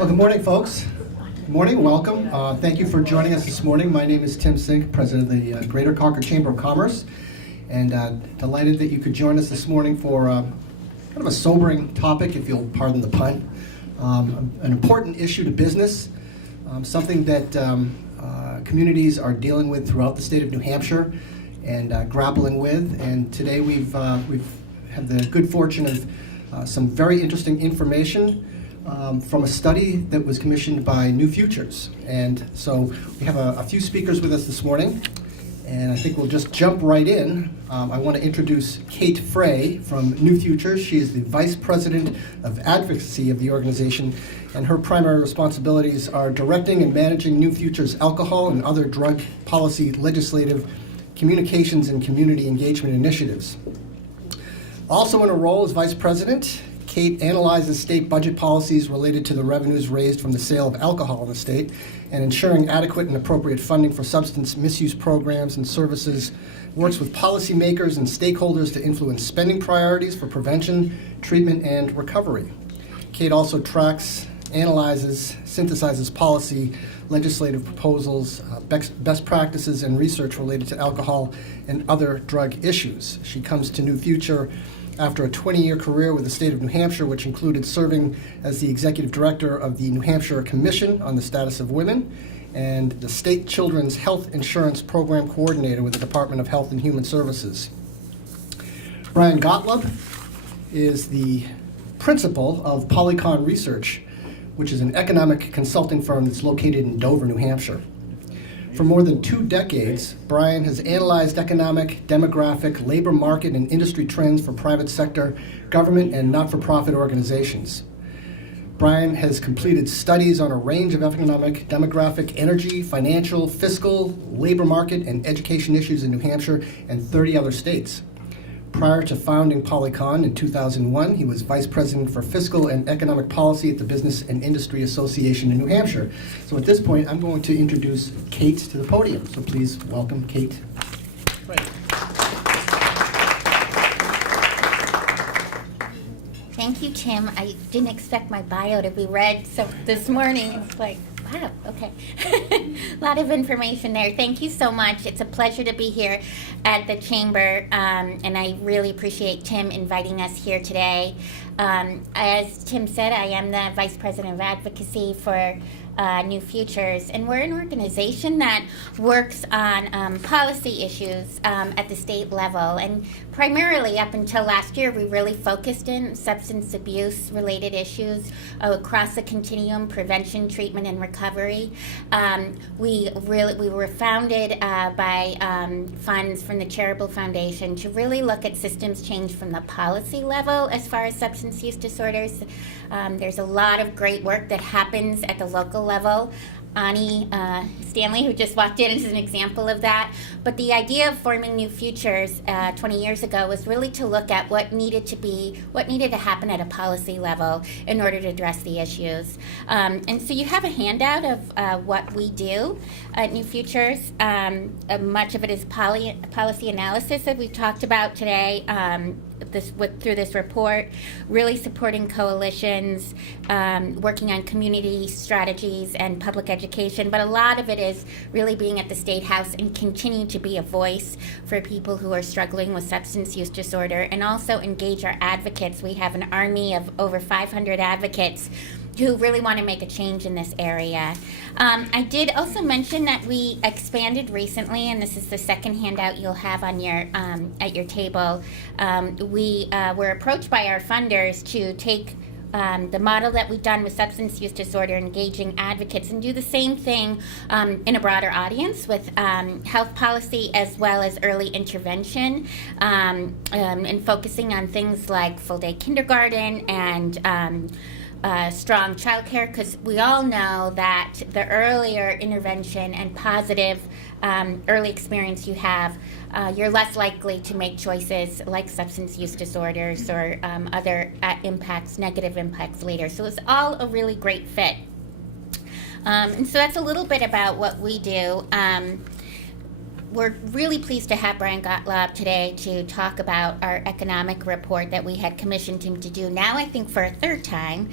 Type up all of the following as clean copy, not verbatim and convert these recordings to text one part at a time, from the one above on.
Well, good morning, folks. Good morning, welcome. Thank you for joining us this morning. My name is Tim Sink, President of the Greater Concord Chamber of Commerce, and delighted that you could join us this morning for kind of a sobering topic, if you'll pardon the pun. An important issue to business, something that communities are dealing with throughout the state of New Hampshire and grappling with. And today we've had the good fortune of some very interesting information from a study that was commissioned by New Futures. And so we have a few speakers with us this morning, and I think we'll just jump right in. I want to introduce Kate Frey from New Futures. She is the Vice President of Advocacy of the organization, and her primary responsibilities are directing and managing New Futures alcohol and other drug policy, legislative, communications, and community engagement initiatives. Also in her role as Vice President, Kate analyzes state budget policies related to the revenues raised from the sale of alcohol in the state and ensuring adequate and appropriate funding for substance misuse programs and services, works with policymakers and stakeholders to influence spending priorities for prevention, treatment, and recovery. Kate also tracks, analyzes, synthesizes policy, legislative proposals, best practices, and research related to alcohol and other drug issues. She comes to New Future after a 20-year career with the state of New Hampshire, which included serving as the executive director of the New Hampshire Commission on the Status of Women and the State Children's Health Insurance Program Coordinator with the Department of Health and Human Services. Brian Gottlob is the principal of PolEcon Research, which is an economic consulting firm that's located in Dover, New Hampshire. For more than 2 decades, Brian has analyzed economic, demographic, labor market, and industry trends for private sector, government, and not-for-profit organizations. Brian has completed studies on a range of economic, demographic, energy, financial, fiscal, labor market, and education issues in New Hampshire and 30 other states. Prior to founding PolEcon in 2001, he was Vice President for Fiscal and Economic Policy at the Business and Industry Association in New Hampshire. So at this point, I'm going to introduce Kate to the podium. So please welcome Kate. Right. Thank you, Tim. I didn't expect my bio to be read so this morning. It's like, wow, okay. A lot of information there. Thank you so much. It's a pleasure to be here at the Chamber, and I really appreciate Tim inviting us here today. As Tim said, I am the Vice President of Advocacy for New Futures, and we're an organization that works on policy issues at the state level. And primarily up until last year, we really focused in substance abuse related issues across the continuum: prevention, treatment, and recovery. We were founded by funds from the Charitable Foundation to really look at systems change from the policy level as far as substance use disorders. There's a lot of great work that happens at the local level. Ani Stanley, who just walked in, is an example of that. But the idea of forming New Futures 20 years ago was really to look at what needed to happen at a policy level in order to address the issues. And so you have a handout of what we do at New Futures. Much of it is policy analysis that we've talked about today. Through this report, really supporting coalitions, working on community strategies and public education, but a lot of it is really being at the State House and continue to be a voice for people who are struggling with substance use disorder, and also engage our advocates. We have an army of over 500 advocates who really want to make a change in this area. I did also mention that we expanded recently, and this is the second handout you'll have on your at your table. We were approached by our funders to take the model that we've done with substance use disorder, engaging advocates, and do the same thing in a broader audience with health policy as well as early intervention, and focusing on things like full-day kindergarten and strong childcare, because we all know that the earlier intervention and positive early experience you have, you're less likely to make choices like substance use disorders or other negative impacts later. So it's all a really great fit. And so that's a little bit about what we do. we're really pleased to have Brian Gottlob today to talk about our economic report that we had commissioned him to do. Now, I think for a third time.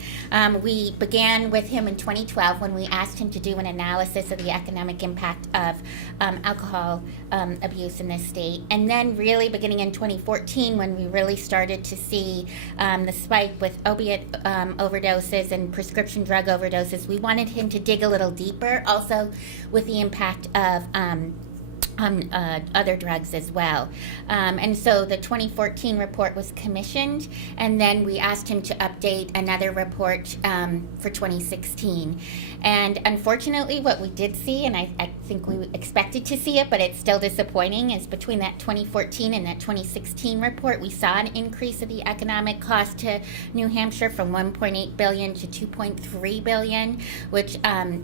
We began with him in 2012 when we asked him to do an analysis of the economic impact of alcohol abuse in this state. And then really beginning in 2014 when we really started to see the spike with opiate overdoses and prescription drug overdoses, we wanted him to dig a little deeper, also with the impact of other drugs as well. And so the 2014 report was commissioned, and then we asked him to update another report for 2016. And unfortunately, what we did see, and I think we expected to see it, but it's still disappointing, is between that 2014 and that 2016 report, we saw an increase of the economic cost to New Hampshire from $1.8 billion to $2.3 billion, which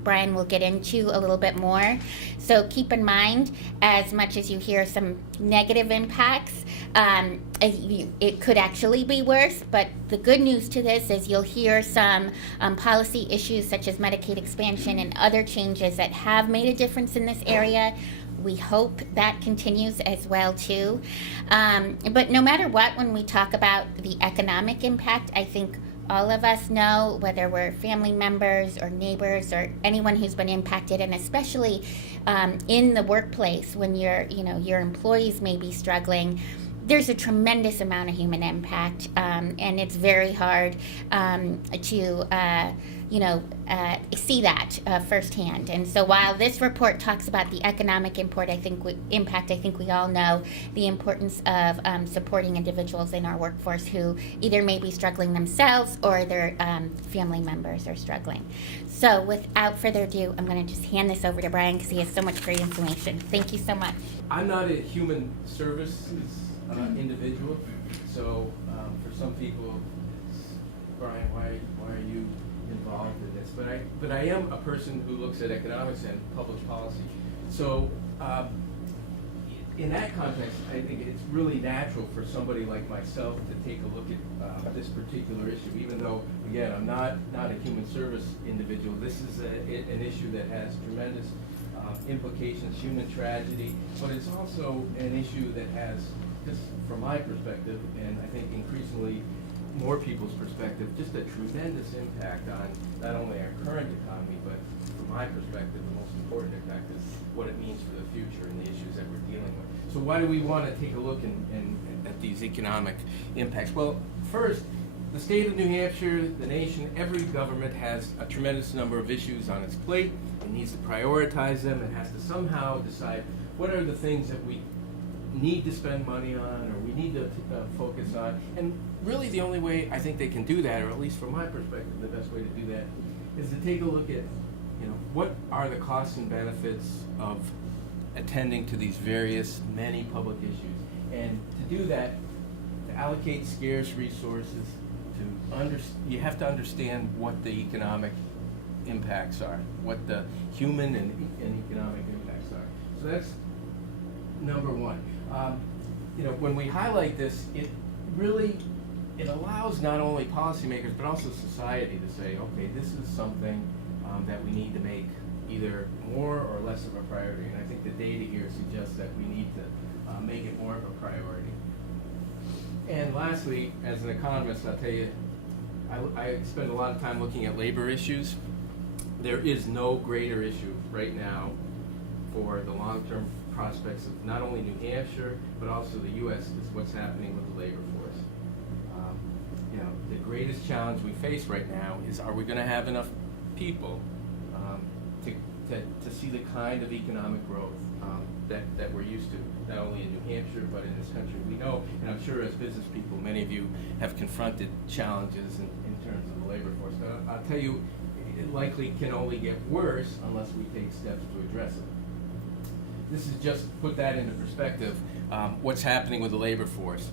Brian will get into a little bit more. So keep in mind, as much as you hear some negative impacts, it could actually be worse, but the good news to this is you'll hear some policy issues such as Medicaid expansion and other changes that have made a difference in this area. We hope that continues as well too. But no matter what, when we talk about the economic impact, I think all of us know, whether we're family members or neighbors or anyone who's been impacted, and especially in the workplace when your employees may be struggling, there's a tremendous amount of human impact, and it's very hard to see that firsthand. And so while this report talks about the economic impact, I think we all know the importance of supporting individuals in our workforce who either may be struggling themselves or their family members are struggling. So without further ado, I'm going to just hand this over to Brian because he has so much great information. Thank you so much. I'm not a human services individual, so for some people, it's, Brian, why are you involved in this? But I am a person who looks at economics and public policy. So in that context, I think it's really natural for somebody like myself to take a look at this particular issue, even though, again, I'm not a human service individual. This is an issue that has tremendous implications, human tragedy, but it's also an issue that has, just from my perspective, and I think increasingly more people's perspective, just a tremendous impact on not only our current economy, but from my perspective, the most important impact is what it means for the future and the issues that we're dealing with. So why do we want to take a look at these economic impacts? Well, first, the state of New Hampshire, the nation, every government has a tremendous number of issues on its plate. It needs to prioritize them. It has to somehow decide what are the things that we need to spend money on, or we need to focus on. And really the only way I think they can do that, or at least from my perspective, the best way to do that, is to take a look at, what are the costs and benefits of attending to these many public issues. And to do that, to allocate scarce resources, you have to understand what the economic impacts are, what the human and economic impacts are. So that's number one. When we highlight this, it allows not only policymakers but also society to say, okay, this is something that we need to make either more or less of a priority. And I think the data here suggests that we need to make it more of a priority. And lastly, as an economist, I'll tell you, I spend a lot of time looking at labor issues. There is no greater issue right now for the long-term prospects of not only New Hampshire, but also the U.S. is what's happening with the labor force. The greatest challenge we face right now is, are we going to have enough people to see the kind of economic growth that we're used to, not only in New Hampshire, but in this country. We know, and I'm sure as business people, many of you have confronted challenges in terms of the labor force. But I'll tell you, it likely can only get worse unless we take steps to address it. This is just put that into perspective, what's happening with the labor force.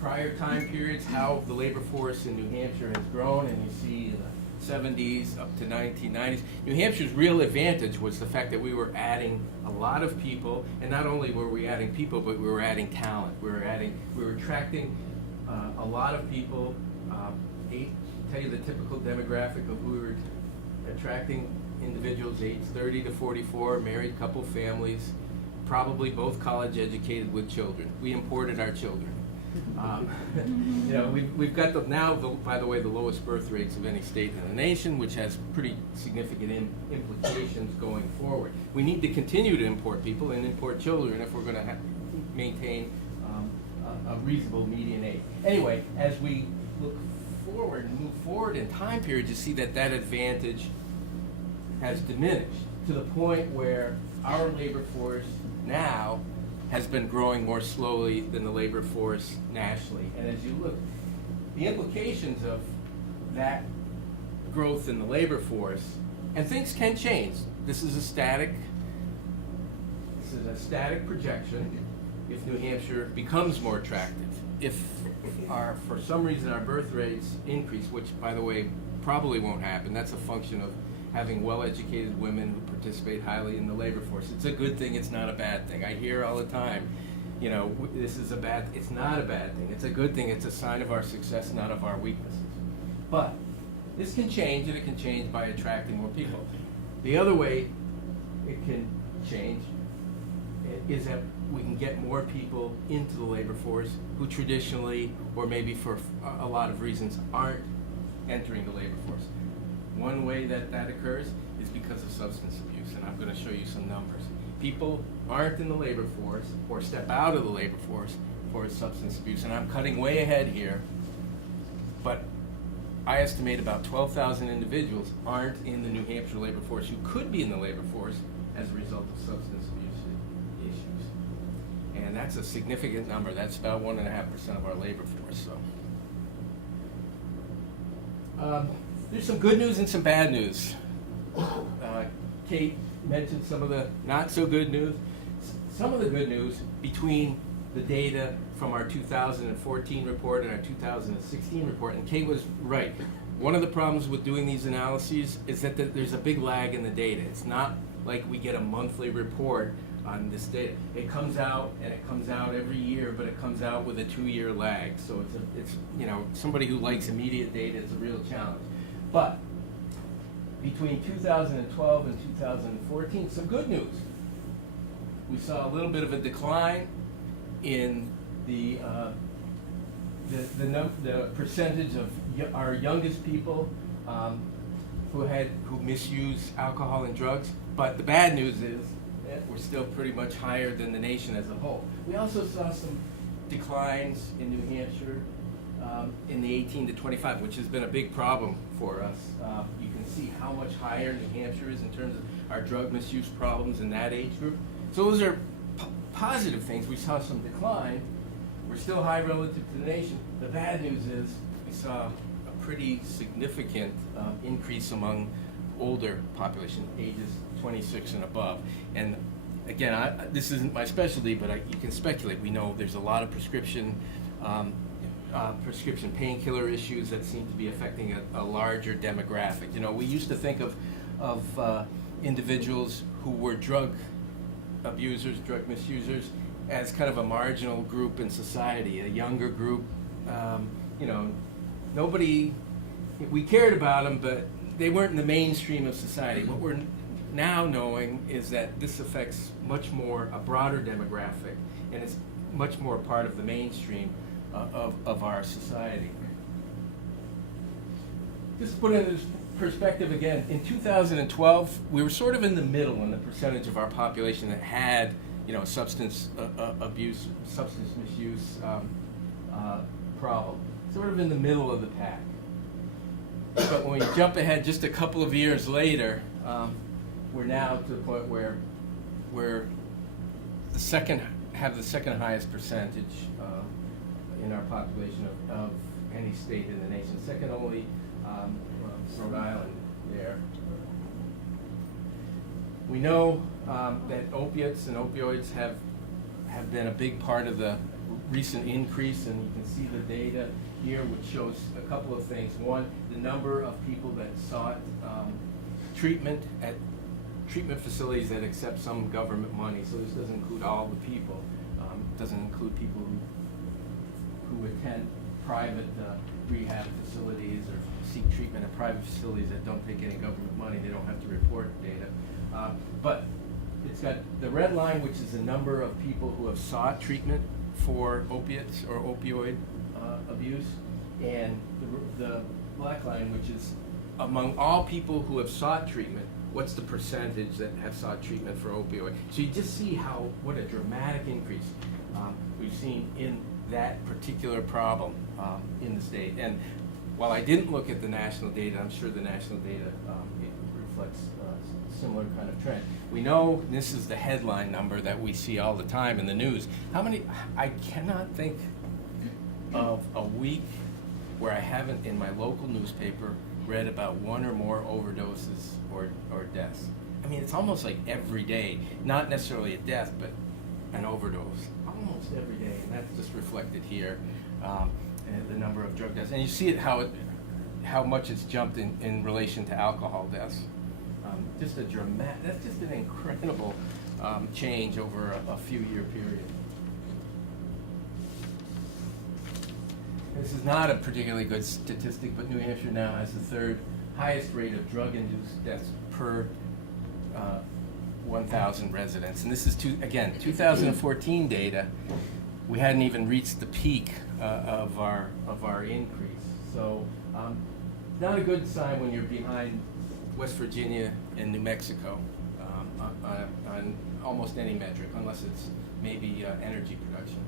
Prior time periods, how the labor force in New Hampshire has grown, and you see in the 70s up to 1990s. New Hampshire's real advantage was the fact that we were adding a lot of people, and not only were we adding people, but we were adding talent. We were attracting a lot of people. Tell you the typical demographic of who we were attracting: individuals aged 30 to 44, married couple families, probably both college educated with children. We imported our children. You know, we've got by the way, the lowest birth rates of any state in the nation, which has pretty significant implications going forward. We need to continue to import people and import children if we're going to maintain a reasonable median age. Anyway, as we look forward and move forward in time periods, you see that that advantage has diminished to the point where our labor force now has been growing more slowly than the labor force nationally. And as you look, the implications of that growth in the labor force, and things can change. This is a static projection if New Hampshire becomes more attractive. If for some reason our birth rates increase, which by the way probably won't happen, that's a function of having well-educated women who participate highly in the labor force. It's a good thing, it's not a bad thing. I hear all the time, you know, this is a bad, it's not a bad thing. It's a good thing, it's a sign of our success, not of our weaknesses. But this can change, and it can change by attracting more people. The other way it can change is that we can get more people into the labor force who traditionally, or maybe for a lot of reasons, aren't entering the labor force. One way that that occurs is because of substance abuse, and I'm going to show you some numbers. People aren't in the labor force or step out of the labor force for substance abuse, and I'm cutting way ahead here, but I estimate about 12,000 individuals aren't in the New Hampshire labor force who could be in the labor force as a result of substance abuse issues. And that's a significant number. That's about 1.5% of our labor force. So. There's some good news and some bad news. Kate mentioned some of the not so good news. Some of the good news between the data from our 2014 report and our 2016 report, and Kate was right. One of the problems with doing these analyses is that there's a big lag in the data. It's not like we get a monthly report on this data. It comes out, and it comes out every year, but it comes out with a 2-year lag. So it's you know, somebody who likes immediate data is a real challenge. But between 2012 and 2014, some good news. We saw a little bit of a decline in the percentage of our youngest people who misuse alcohol and drugs. But the bad news is that we're still pretty much higher than the nation as a whole. We also saw some declines in New Hampshire in the 18 to 25, which has been a big problem for us. You can see how much higher New Hampshire is in terms of our drug misuse problems in that age group. So those are positive things. We saw some decline. We're still high relative to the nation. The bad news is we saw a pretty significant increase among older population, ages 26 and above. And again, this isn't my specialty, but you can speculate. We know there's a lot of prescription painkiller issues that seem to be affecting a larger demographic. You know, we used to think of individuals who were drug abusers, drug misusers, as kind of a marginal group in society, a younger group. You know, we cared about them, but they weren't in the mainstream of society. What we're now knowing is that this affects much more a broader demographic, and it's much more part of the mainstream of our society. Just to put it in perspective again, in 2012, we were sort of in the middle in the percentage of our population that had, you know, substance abuse, substance misuse problem. Sort of in the middle of the pack. But when we jump ahead just a couple of years later, we're now to the point where we're the second highest percentage in our population of any state in the nation. Second only Rhode Island there. We know that opiates and opioids have been a big part of the recent increase, and you can see the data here, which shows a couple of things. One, the number of people that sought treatment at treatment facilities that accept some government money. So this doesn't include all the people. It doesn't include people who attend private rehab facilities or seek treatment at private facilities that don't take any government money. They don't have to report data. But it's got the red line, which is the number of people who have sought treatment for opiates or opioid abuse, and the black line, which is among all people who have sought treatment, what's the percentage that have sought treatment for opioid? So you just see what a dramatic increase we've seen in that particular problem in the state. And while I didn't look at the national data, I'm sure the national data it reflects a similar kind of trend. We know this is the headline number that we see all the time in the news. I cannot think of a week where I haven't in my local newspaper read about one or more overdoses or deaths. I mean, it's almost like every day, not necessarily a death, but an overdose, almost every day, and that's just reflected here, and the number of drug deaths. And you see it how much it's jumped in relation to alcohol deaths. Just that's just an incredible change over a few year period. This is not a particularly good statistic, but New Hampshire now has the third highest rate of drug-induced deaths per 1,000 residents. And this is, 2014 data. We hadn't even reached the peak of our increase. So not a good sign when you're behind West Virginia and New Mexico on almost any metric, unless it's maybe energy production.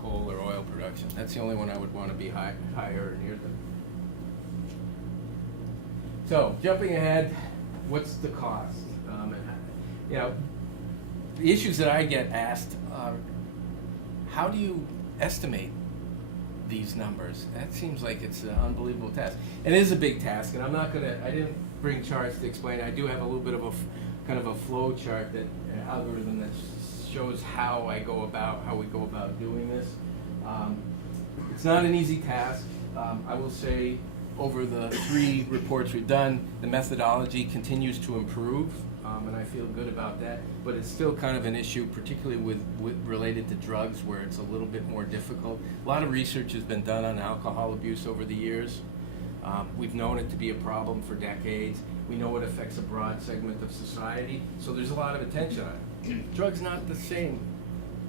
Coal or oil production. That's the only one I would want to be higher or near them. So, jumping ahead, what's the cost? The issues that I get asked are, how do you estimate these numbers? That seems like it's an unbelievable task. And it is a big task, and I didn't bring charts to explain. I do have a little bit of a kind of a flow chart, that algorithm that shows how we go about doing this. It's not an easy task. I will say over the 3 reports we've done, the methodology continues to improve, and I feel good about that, but it's still kind of an issue, particularly with related to drugs, where it's a little bit more difficult. A lot of research has been done on alcohol abuse over the years. We've known it to be a problem for decades. We know it affects a broad segment of society, so there's a lot of attention on it. Drugs not the same.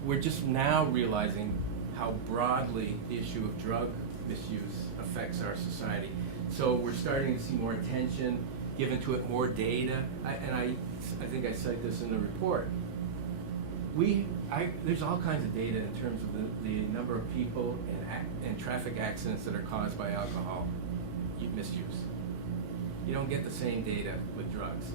We're just now realizing how broadly the issue of drug misuse affects our society. So we're starting to see more attention given to it, more data. I think I cite this in the report. There's all kinds of data in terms of the number of people and traffic accidents that are caused by alcohol misuse. You don't get the same data with drugs.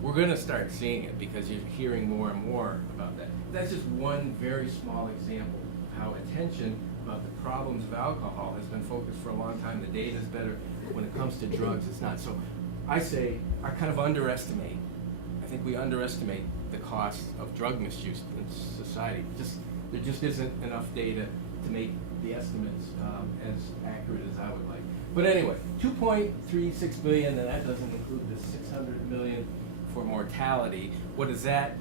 We're going to start seeing it because you're hearing more and more about that. That's just one very small example of how attention about the problems of alcohol has been focused for a long time. The data is better, but when it comes to drugs, it's not. So I kind of underestimate. I think we underestimate the cost of drug misuse in society. There just isn't enough data to make the estimates as accurate as I would like. But anyway, 2.36 billion, and that doesn't include the 600 million for mortality. What is that?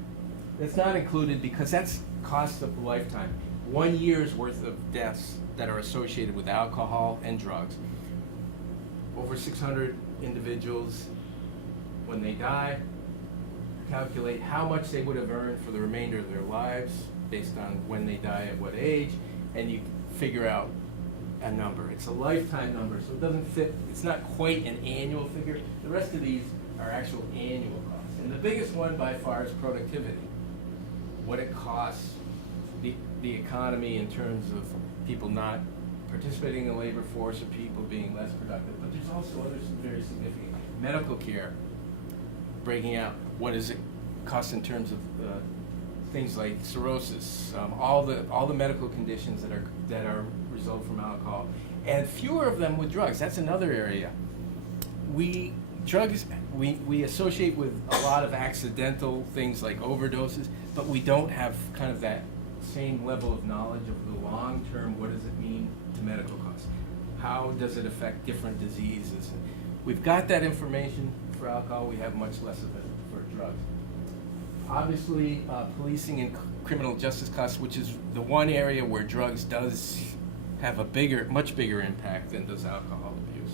That's not included because that's cost of a lifetime. 1 year's worth of deaths that are associated with alcohol and drugs. Over 600 individuals, when they die, calculate how much they would have earned for the remainder of their lives based on when they die at what age, and you figure out a number. It's a lifetime number, so it doesn't fit. It's not quite an annual figure. The rest of these are actual annual costs. And the biggest one by far is productivity. What it costs the economy in terms of people not participating in the labor force or people being less productive. But there's also other very significant medical care, breaking out what does it cost in terms of things like cirrhosis, all the medical conditions that are result from alcohol, and fewer of them with drugs. That's another area. We associate with a lot of accidental things like overdoses, but we don't have kind of that same level of knowledge of the long term. What does it mean to medical costs? How does it affect different diseases? We've got that information for alcohol. We have much less of it for drugs. Obviously, policing and criminal justice costs, which is the one area where drugs does have a much bigger impact than does alcohol abuse.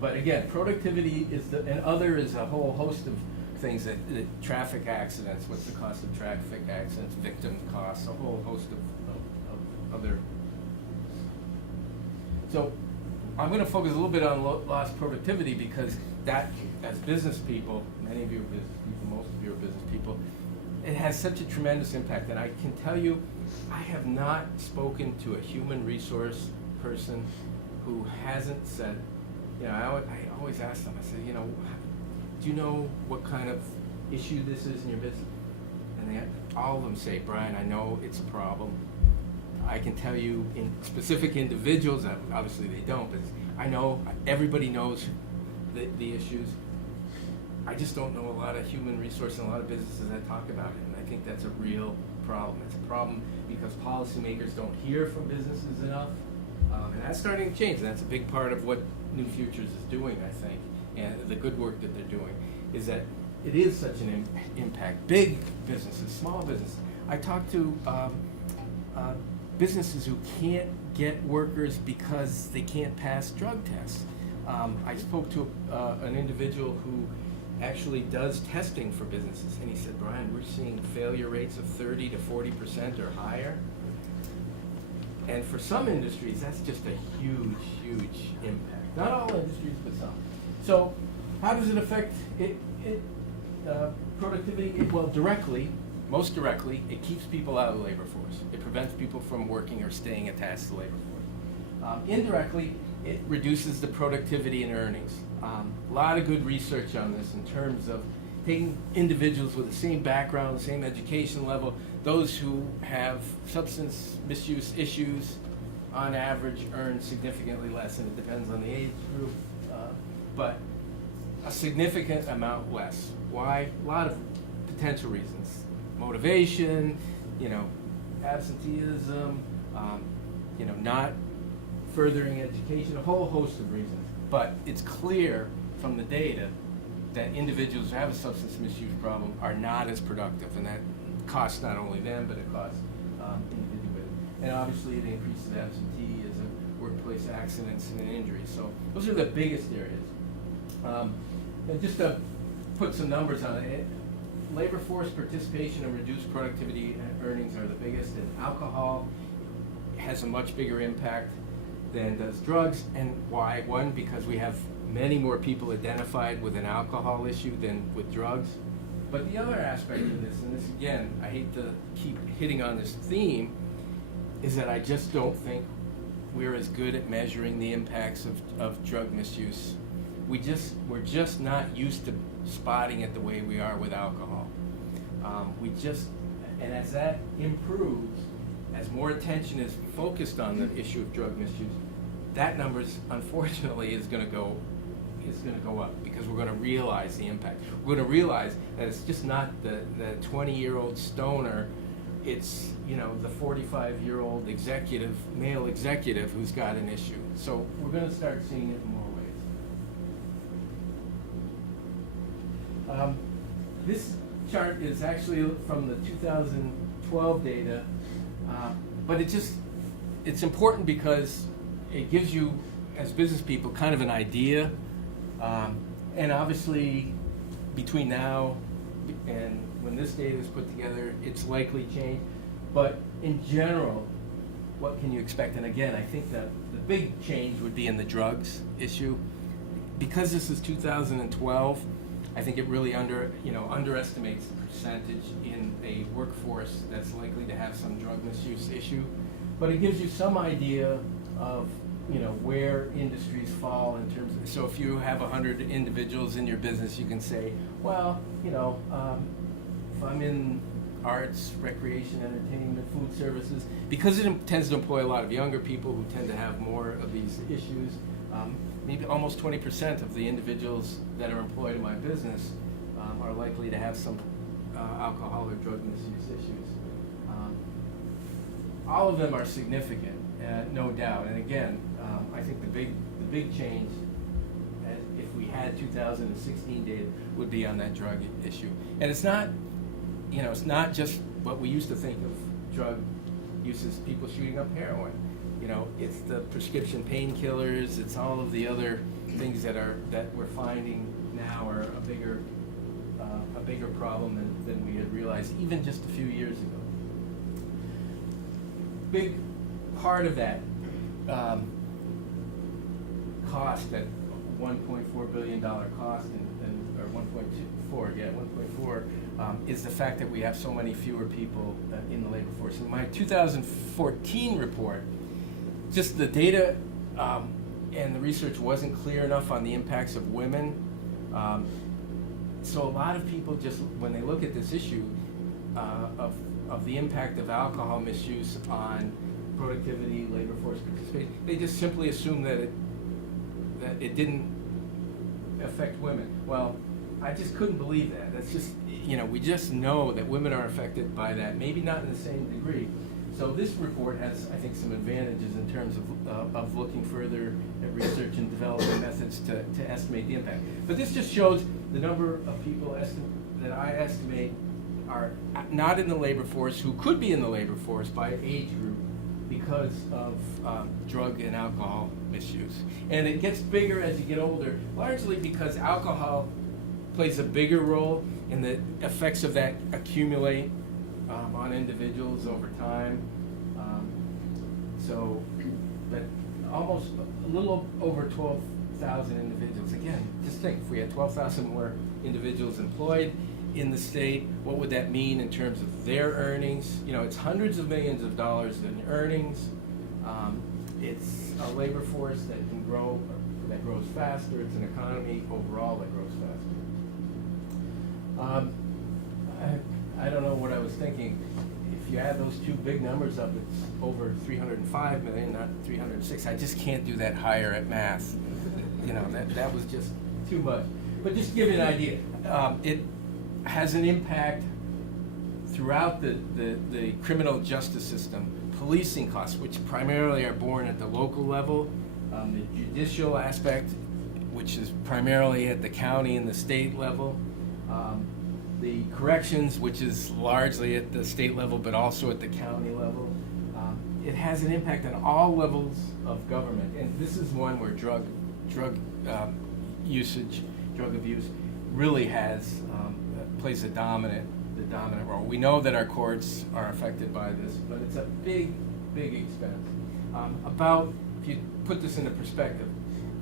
But again, productivity and other is a whole host of things that traffic accidents, what's the cost of traffic accidents, victim costs, a whole host of other. So I'm going to focus a little bit on lost productivity because that, as business people, many of you are business people, most of you are business people, it has such a tremendous impact. And I can tell you, I have not spoken to a human resource person who hasn't said, I always ask them, I say, do you know what kind of issue this is in your business? And all of them say, Brian, I know it's a problem. I can tell you in specific individuals, obviously they don't, but I know everybody knows the issues. I just don't know a lot of human resource and a lot of businesses that talk about it, and I think that's a real problem. It's a problem because policymakers don't hear from businesses enough, and that's starting to change. And that's a big part of what New Futures is doing, I think, and the good work that they're doing, is that it is such an impact. Big businesses, small businesses. I talk to businesses who can't get workers because they can't pass drug tests. I spoke to an individual who actually does testing for businesses, and he said, Brian, we're seeing failure rates of 30 to 40% or higher. And for some industries, that's just a huge, huge impact. Not all industries, but some. So how does it affect productivity? Well, directly, most directly, it keeps people out of the labor force. It prevents people from working or staying attached to the labor force. Indirectly, it reduces the productivity and earnings. A lot of good research on this in terms of taking individuals with the same background, the same education level, those who have substance misuse issues, on average, earn significantly less, and it depends on the age group, but a significant amount less. Why? A lot of potential reasons. Motivation, absenteeism, not furthering education, a whole host of reasons. But it's clear from the data that individuals who have a substance misuse problem are not as productive, and that costs not only them, but it costs individuals. And obviously it increases absenteeism, workplace accidents, and injuries. So those are the biggest areas. And just to put some numbers on it, labor force participation and reduced productivity and earnings are the biggest, and alcohol has a much bigger impact than does drugs. And why? One, because we have many more people identified with an alcohol issue than with drugs. But the other aspect of this, and this again, I hate to keep hitting on this theme, is that I just don't think we're as good at measuring the impacts of drug misuse. We're just not used to spotting it the way we are with alcohol. And as that improves, as more attention is focused on the issue of drug misuse, that number, unfortunately, is going to go up, because we're going to realize the impact. We're going to realize that it's just not the 20-year-old stoner. It's the 45-year-old male executive who's got an issue. So we're going to start seeing it in more ways. This chart is actually from the 2012 data, but it's important because it gives you, as business people, kind of an idea. And obviously, between now and when this data is put together, it's likely change. But in general, what can you expect? And again, I think that the big change would be in the drugs issue. Because this is 2012, I think it really underestimates the percentage in a workforce that's likely to have some drug misuse issue. But it gives you some idea of where industries fall in terms of, so if you have 100 individuals in your business, you can say, well, if I'm in arts, recreation, entertainment, food services, because it tends to employ a lot of younger people who tend to have more of these issues, maybe almost 20% of the individuals that are employed in my business are likely to have some alcohol or drug misuse issues. All of them are significant, no doubt. And again, I think the big change, if we had 2016 data, would be on that drug issue. And it's not, it's not just what we used to think of drug use as people shooting up heroin. It's the prescription painkillers. It's all of the other things that we're finding now are a bigger a bigger problem than we had realized even just a few years ago. Big part of that cost, that $1.4 billion cost, or 1.4, is the fact that we have so many fewer people in the labor force. In my 2014 report, just the data and the research wasn't clear enough on the impacts of women. So a lot of people just, when they look at this issue of the impact of alcohol misuse on productivity, labor force participation, they just simply assume that it didn't affect women. Well, I just couldn't believe that. That's just, we just know that women are affected by that, maybe not in the same degree. So this report has, I think, some advantages in terms of looking further at research and developing methods to estimate the impact. But this just shows the number of people that I estimate are not in the labor force, who could be in the labor force by age group because of drug and alcohol misuse. And it gets bigger as you get older, largely because alcohol plays a bigger role, and the effects of that accumulate on individuals over time. But almost a little over 12,000 individuals. Again, just think, if we had 12,000 more individuals employed in the state, what would that mean in terms of their earnings? It's hundreds of millions of dollars in earnings. It's a labor force that can grow, that grows faster. It's an economy overall that grows faster. I don't know what I was thinking. If you add those two big numbers up, it's over 305 million, not 306. I just can't do that higher at math. That was just too much. But just to give you an idea, it has an impact throughout the criminal justice system. Policing costs, which primarily are borne at the local level, the judicial aspect, which is primarily at the county and the state level, the corrections, which is largely at the state level but also at the county level. It has an impact on all levels of government, and this is one where drug usage, drug abuse, really plays the dominant role. We know that our courts are affected by this, but it's a big expense. If you put this into perspective,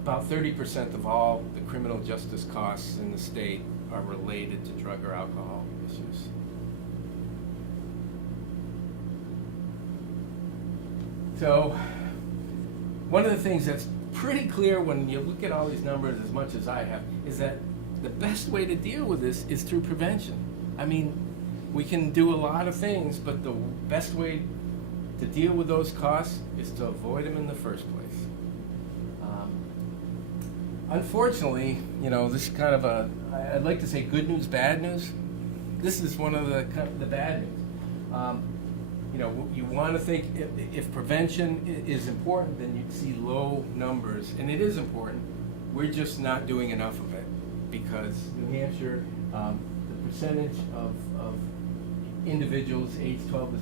about 30% of all the criminal justice costs in the state are related to drug or alcohol misuse. So, one of the things that's pretty clear when you look at all these numbers as much as I have is that the best way to deal with this is through prevention. I mean, we can do a lot of things, but the best way to deal with those costs is to avoid them in the first place. Unfortunately, this is kind of I'd like to say good news, bad news. This is one of the bad news. You want to think if prevention is important, then you'd see low numbers, and it is important. We're just not doing enough of it because New Hampshire, the percentage of individuals aged 12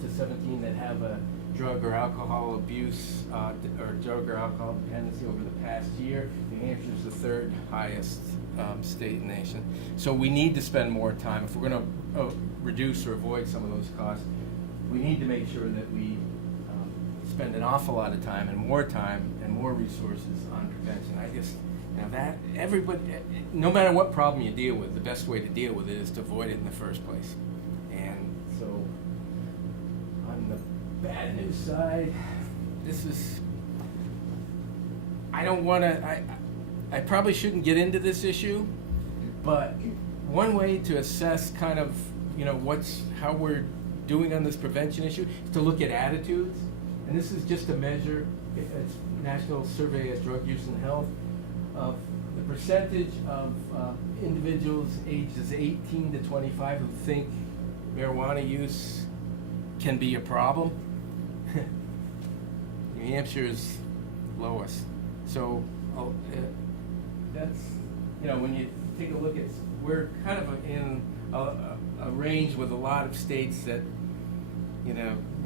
to 17 that have a drug or alcohol abuse or drug or alcohol dependency over the past year, New Hampshire is the third highest state in the nation. So we need to spend more time. If we're going to reduce or avoid some of those costs, we need to make sure that we spend an awful lot of time and more resources on prevention. I guess that everybody, no matter what problem you deal with, the best way to deal with it is to avoid it in the first place. And so, on the bad news side, I probably shouldn't get into this issue, but one way to assess kind of, how we're doing on this prevention issue is to look at attitudes. And this is just a measure, it's National Survey of Drug Use and Health, of the percentage of individuals ages 18 to 25 who think marijuana use can be a problem. New Hampshire is lowest. So that's, when you take a look at, we're kind of in a range with a lot of states that,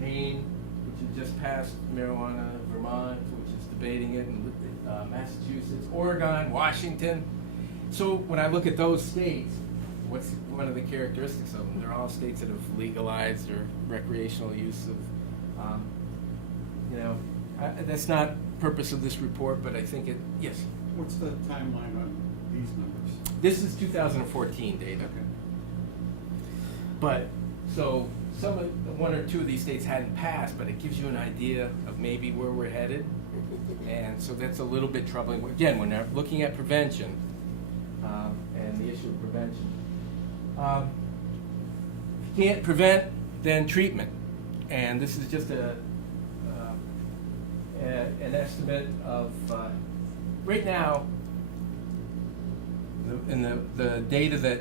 Maine, which has just passed marijuana, Vermont, which is debating it, and Massachusetts, Oregon, Washington. So when I look at those states, what's one of the characteristics of them? They're all states that have legalized or recreational use of, that's not purpose of this report, but I think yes. What's the timeline on these numbers? This is 2014 data. Okay. But, so, one or two of these states hadn't passed, but it gives you an idea of maybe where we're headed. And so that's a little bit troubling. Again, when they're looking at prevention, and the issue of prevention. If you can't prevent, then treatment. And this is just an estimate of, right now, in the data that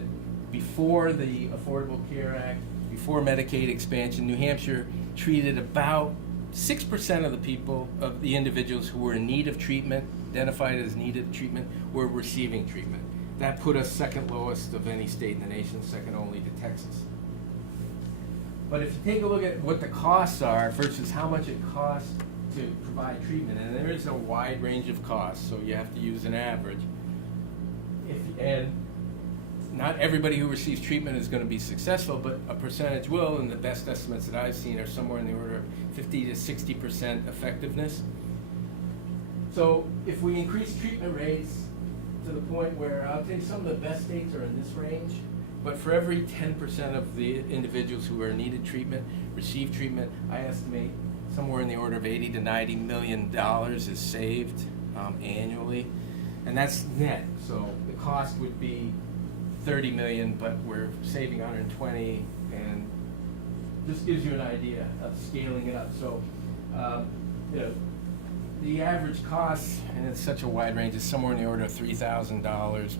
before the Affordable Care Act, before Medicaid expansion, New Hampshire treated about 6% of the people, of the individuals who were in need of treatment, identified as needed treatment, were receiving treatment. That put us second lowest of any state in the nation, second only to Texas. But if you take a look at what the costs are versus how much it costs to provide treatment, and there is a wide range of costs, so you have to use an average. And not everybody who receives treatment is going to be successful, but a percentage will, and the best estimates that I've seen are somewhere in the order of 50 to 60% effectiveness. So if we increase treatment rates to the point where I'll tell you some of the best states are in this range, but for every 10% of the individuals who are needed treatment, receive treatment, I estimate somewhere in the order of $80 to $90 million is saved annually, and that's net. So the cost would be 30 million, but we're saving 120, and this gives you an idea of scaling it up. So, the average cost, and it's such a wide range, is somewhere in the order of $3,000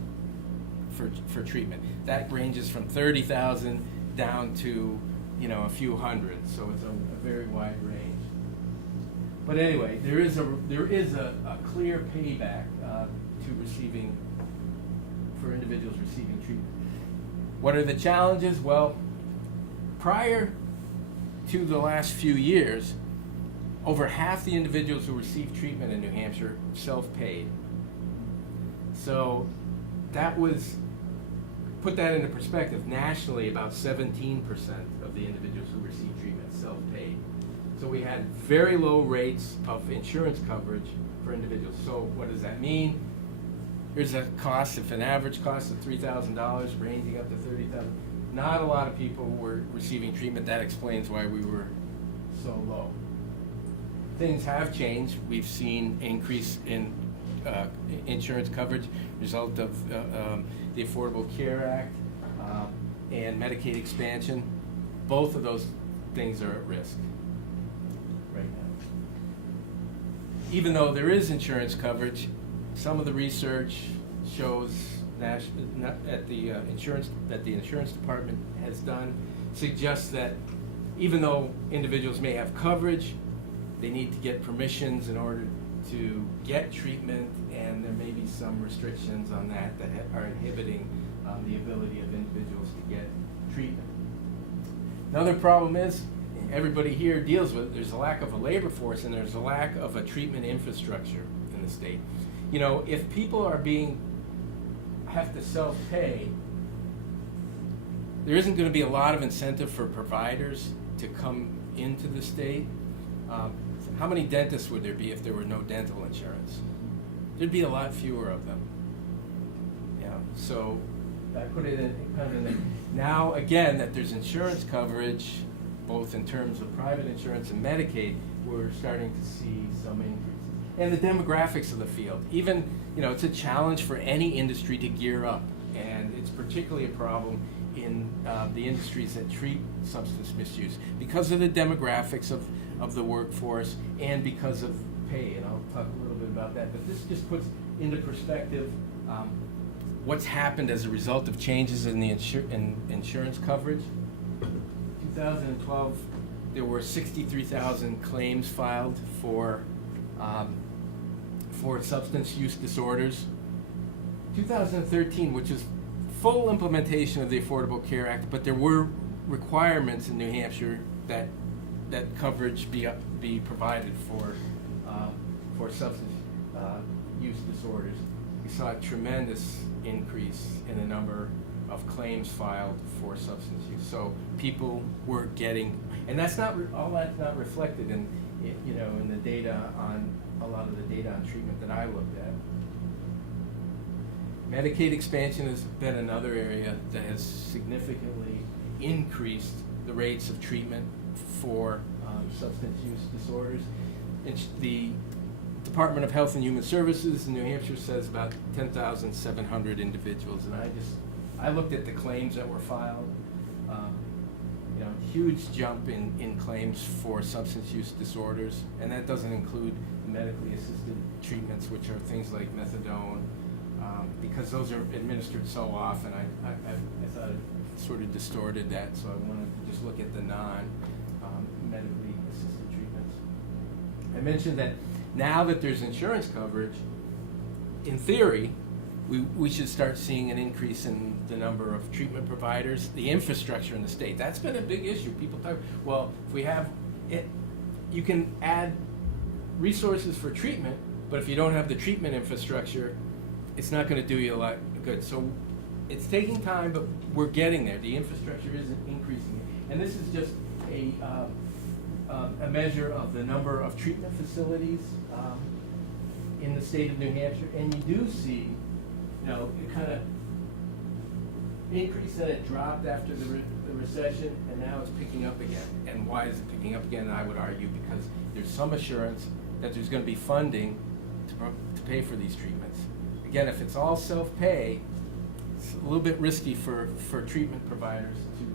for treatment. That ranges from 30,000 down to a few hundred. So it's a very wide range. But anyway, there is a clear payback for individuals receiving treatment. What are the challenges? Well, prior to the last few years, over half the individuals who received treatment in New Hampshire self-paid. So put that into perspective, nationally about 17% of the individuals who received treatment self-paid. So we had very low rates of insurance coverage for individuals. So what does that mean? Here's a cost, if an average cost of $3,000, ranging up to $30,000. Not a lot of people were receiving treatment. That explains why we were so low. Things have changed. We've seen increase in insurance coverage, result of the Affordable Care Act and Medicaid expansion. Both of those things are at risk right now. Even though there is insurance coverage, some of the research shows that the insurance department has done suggests that even though individuals may have coverage, they need to get permissions in order to get treatment, and there may be some restrictions on that are inhibiting the ability of individuals to get treatment. Another problem is, everybody here deals with, there's a lack of a labor force and there's a lack of a treatment infrastructure in the state. If people have to self-pay, there isn't going to be a lot of incentive for providers to come into the state. How many dentists would there be if there were no dental insurance? There'd be a lot fewer of them. So I put it in kind of in there. Now, again, that there's insurance coverage, both in terms of private insurance and Medicaid, we're starting to see some increases. And the demographics of the field. Even, it's a challenge for any industry to gear up, and it's particularly a problem in the industries that treat substance misuse because of the demographics of the workforce and because of pay, and I'll talk a little bit about that. But this just puts into perspective what's happened as a result of changes in the insurance coverage. 2012, there were 63,000 claims filed for substance use disorders. 2013, which is full implementation of the Affordable Care Act, but there were requirements in New Hampshire that coverage be provided for substance use disorders. We saw a tremendous increase in the number of claims filed for substance use. So people were getting, and that's not all that's not reflected in in the data on a lot of the data on treatment that I looked at. Medicaid expansion has been another area that has significantly increased the rates of treatment for substance use disorders. The Department of Health and Human Services in New Hampshire says about 10,700 individuals, and I looked at the claims that were filed. Huge jump in claims for substance use disorders, and that doesn't include medically assisted treatments, which are things like methadone, because those are administered so often. I thought it sort of distorted that, so I wanted to just look at the non-medically assisted treatments. I mentioned that now that there's insurance coverage, in theory, we should start seeing an increase in the number of treatment providers, the infrastructure in the state. That's been a big issue. People talk, well, if we have it, you can add resources for treatment, but if you don't have the treatment infrastructure, it's not going to do you a lot of good. So it's taking time, but we're getting there. The infrastructure is increasing. And this is just a measure of the number of treatment facilities in the state of New Hampshire. And you do see, it kind of increased and it dropped after the recession, and now it's picking up again. And why is it picking up again? I would argue because there's some assurance that there's going to be funding to pay for these treatments. Again, if it's all self-pay, it's a little bit risky for treatment providers to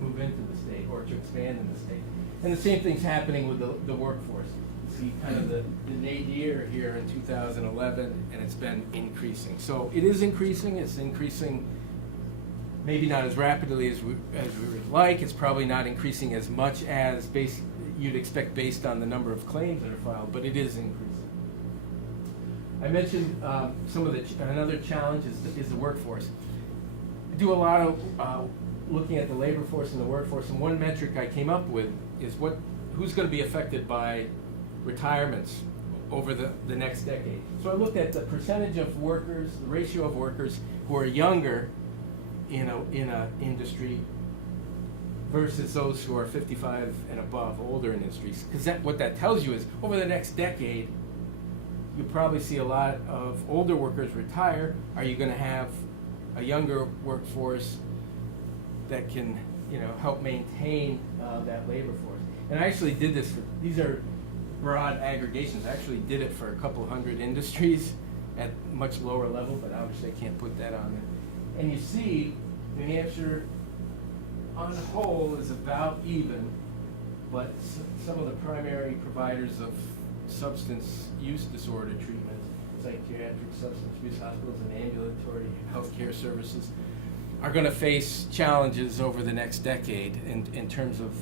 move into the state or to expand in the state. And the same thing's happening with the workforce. You see kind of the nadir here in 2011, and it's been increasing. So it is increasing. It's increasing maybe not as rapidly as we would like. It's probably not increasing as much as you'd expect based on the number of claims that are filed, but it is increasing. I mentioned another challenge is the workforce. I do a lot of looking at the labor force and the workforce, and one metric I came up with is who's going to be affected by retirements over the next decade. So I looked at the percentage of workers, the ratio of workers who are younger in a industry versus those who are 55 and above, older industries. Because what that tells you is over the next decade, you'll probably see a lot of older workers retire. Are you going to have a younger workforce that can, help maintain that labor force? And I actually did this. These are broad aggregations. I actually did it for a couple hundred industries at much lower level, but obviously I can't put that on there. And you see, New Hampshire, on the whole, is about even, but some of the primary providers of substance use disorder treatments, psychiatric substance abuse hospitals and ambulatory healthcare services, are going to face challenges over the next decade in terms of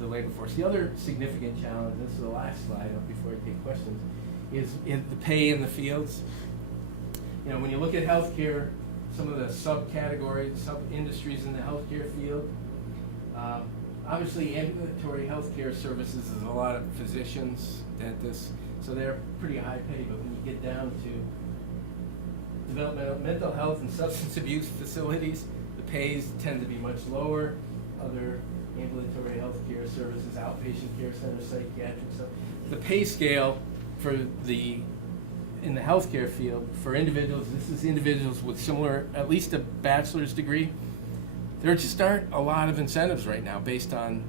the labor force. The other significant challenge, this is the last slide before I take questions, is the pay in the fields. When you look at healthcare, some of the subcategories, sub-industries in the healthcare field, obviously ambulatory healthcare services is a lot of physicians, dentists, so they're pretty high pay, but when you get down to developmental mental health and substance abuse facilities, the pays tend to be much lower. Other ambulatory healthcare services, outpatient care centers, psychiatric stuff. The pay scale in the healthcare field for individuals, this is individuals with similar, at least a bachelor's degree, there just aren't a lot of incentives right now based on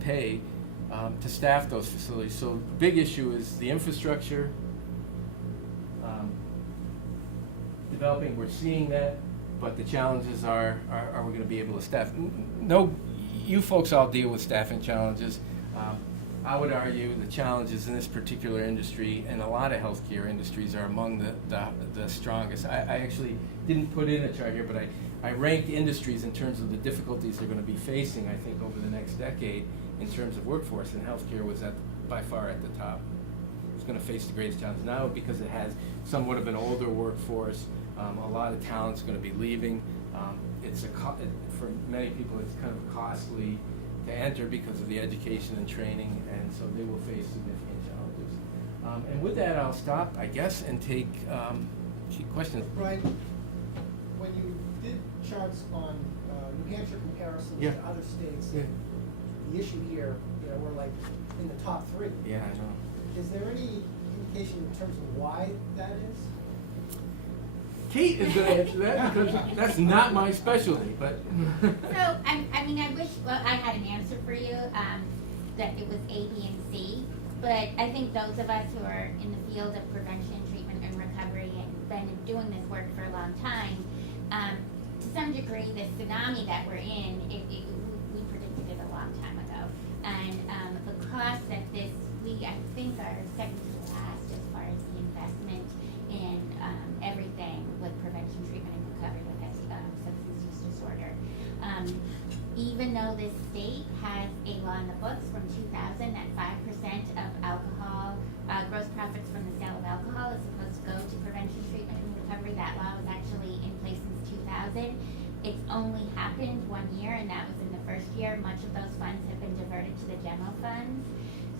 pay to staff those facilities. So the big issue is the infrastructure, developing, we're seeing that, but the challenges are we going to be able to staff? No, you folks all deal with staffing challenges. I would argue the challenges in this particular industry and a lot of healthcare industries are among the strongest. I actually didn't put in a chart here, but I ranked industries in terms of the difficulties they're going to be facing, I think, over the next decade in terms of workforce, and healthcare was by far at the top. It's going to face the greatest challenge now because it has somewhat of an older workforce. A lot of talent's going to be leaving. For many people, it's kind of costly to enter because of the education and training, and so they will face significant challenges. And with that, I'll stop, I guess, and take questions. Brian, when you did Hampshire comparisons Yeah. to other states, Yeah. the issue here, we're like in the top 3. Yeah, I know. Is there any indication in terms of why that is? Kate is going to answer that because that's not my specialty, but. So, I mean, I wish, well, I had an answer for you, that it was A, B, and C. But I think those of us who are in the field of prevention, treatment, and recovery and been doing this work for a long time, to some degree, the tsunami that we're in, we predicted it a long time ago. And the cost that this, I think, are second to last as far as the investment in everything with prevention, treatment, and recovery with substance use disorder. Even though this state has a law in the books from 2000 that 5% of alcohol, gross profits from the sale of alcohol is supposed to go to prevention, treatment, and recovery, that law was actually in place since 2000. It's only happened 1 year, and that was in the first year. Much of those funds have been diverted to the general funds.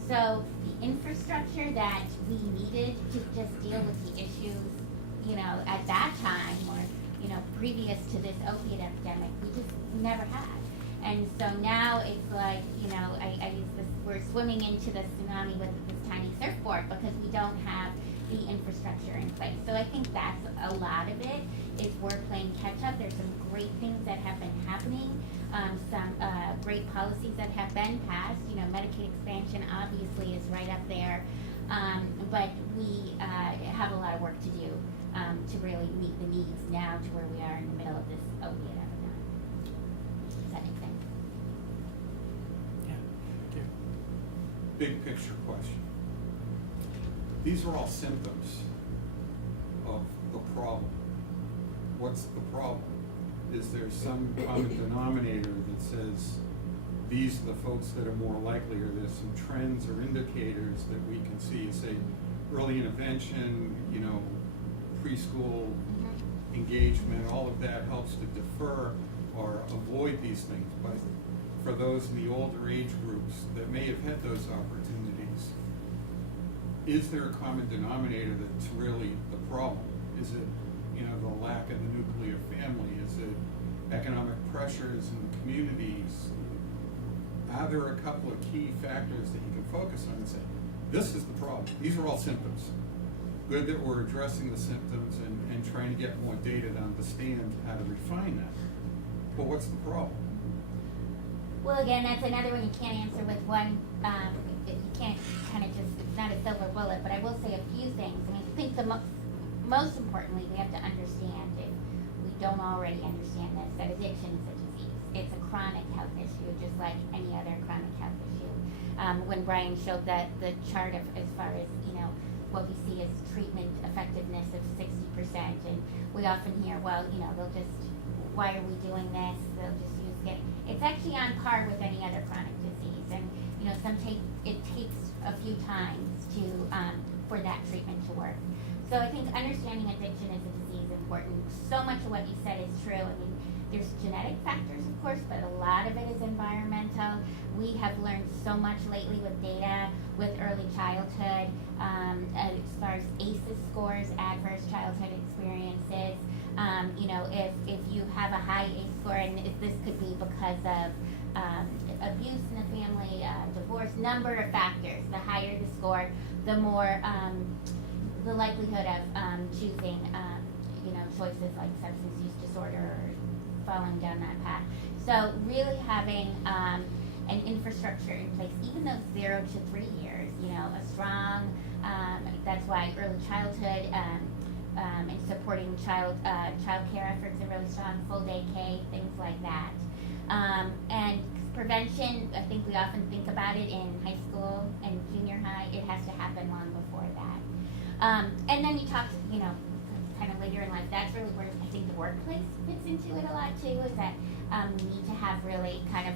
So the infrastructure that we needed to just deal with the issues, at that time or, previous to this opiate epidemic, we just never had. And so now it's like, I use this, we're swimming into the tsunami with this tiny surfboard because we don't have the infrastructure in place. So I think that's a lot of it, is we're playing catch up. There's some great things that have been happening, some great policies that have been passed. Medicaid expansion obviously is right up there, but we have a lot of work to do to really meet the needs now to where we are in the middle of this opiate epidemic. Does that make sense? Yeah. Big picture question. These are all symptoms of the problem. What's the problem? Is there some common denominator that says these are the folks that are more likely, or there's some trends or indicators that we can see, say early intervention, preschool engagement, all of that helps to defer or avoid these things. But for those in the older age groups that may have had those opportunities, is there a common denominator that's really the problem? Is it, the lack of the nuclear family? Is it economic pressures in the communities? Are there a couple of key factors that you can focus on and say, this is the problem? These are all symptoms. Good that we're addressing the symptoms and trying to get more data to understand how to refine that. But what's the problem? Well, again, that's another one you can't answer with one, you can't kind of just, it's not a silver bullet, but I will say a few things. I mean, I think most importantly, we have to understand, if we don't already understand this, that addiction is a disease. It's a chronic health issue, just like any other chronic health issue. When Brian showed the chart of, as far as, what we see as treatment effectiveness of 60%, and we often hear, well, they'll just, why are we doing this? They'll just use it. It's actually on par with any other chronic disease, and it takes a few times to for that treatment to work. So I think understanding addiction as a disease is important. So much of what you said is true. I mean, there's genetic factors, of course, but a lot of it is environmental. We have learned so much lately with data, with early childhood, as far as ACEs scores, adverse childhood experiences. If you have a high ACE score, and this could be because of abuse in the family, divorce, number of factors. The higher the score, the more the likelihood of choosing, choices like substance use disorder or falling down that path. So really having an infrastructure in place, even those 0 to 3 years, a strong, that's why early childhood and supporting child care efforts are really strong, full day K, things like that. And prevention, I think we often think about it in high school and junior high. It has to happen long before that. And then you talked, kind of later in life, that's really where I think the workplace fits into it a lot too, is that we need to have really kind of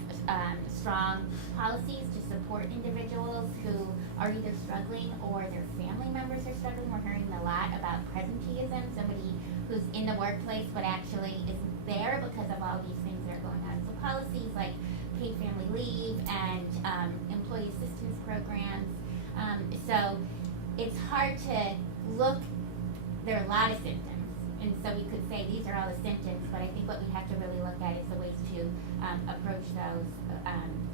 strong policies to support individuals who are either struggling or their family members are struggling. We're hearing a lot about presenteeism, somebody who's in the workplace but actually isn't there because of all these things that are going on. So policies like paid family leave and employee assistance programs. So it's hard to look. There are a lot of symptoms, and so we could say these are all the symptoms, but I think what we have to really look at is the ways to approach those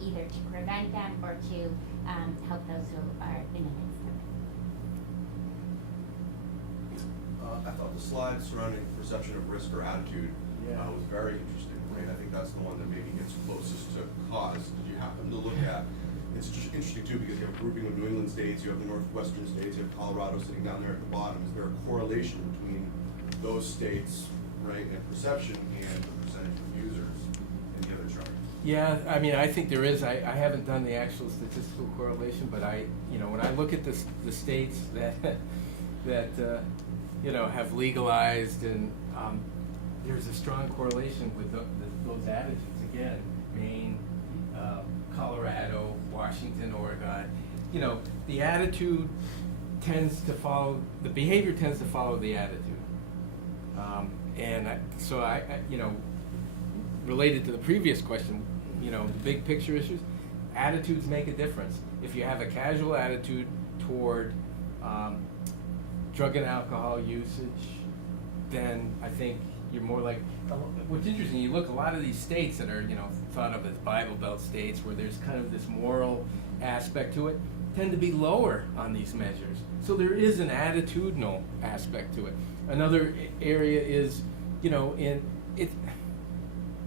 either to prevent them or to help those who are in the midst of it. I thought the slide surrounding perception of risk or attitude was very interesting, right? I think that's the one that maybe gets closest to cause. Did you happen to look at, it's just interesting too, because you have a grouping of New England states, you have the northwestern states, you have Colorado sitting down there at the bottom. Is there a correlation between those states, right, and perception and the percentage of users in the other chart? Yeah, I mean, I think there is. I haven't done the actual statistical correlation, but when I look at the states that have legalized, and there's a strong correlation with those attitudes. Again, Maine, Colorado, Washington, Oregon. The attitude tends to follow, the behavior tends to follow the attitude. So I related to the previous question, the big picture issues, attitudes make a difference. If you have a casual attitude toward drug and alcohol usage, then I think you're more like, what's interesting, you look a lot of these states that are, thought of as Bible Belt states, where there's kind of this moral aspect to it, tend to be lower on these measures. So there is an attitudinal aspect to it. Another area is,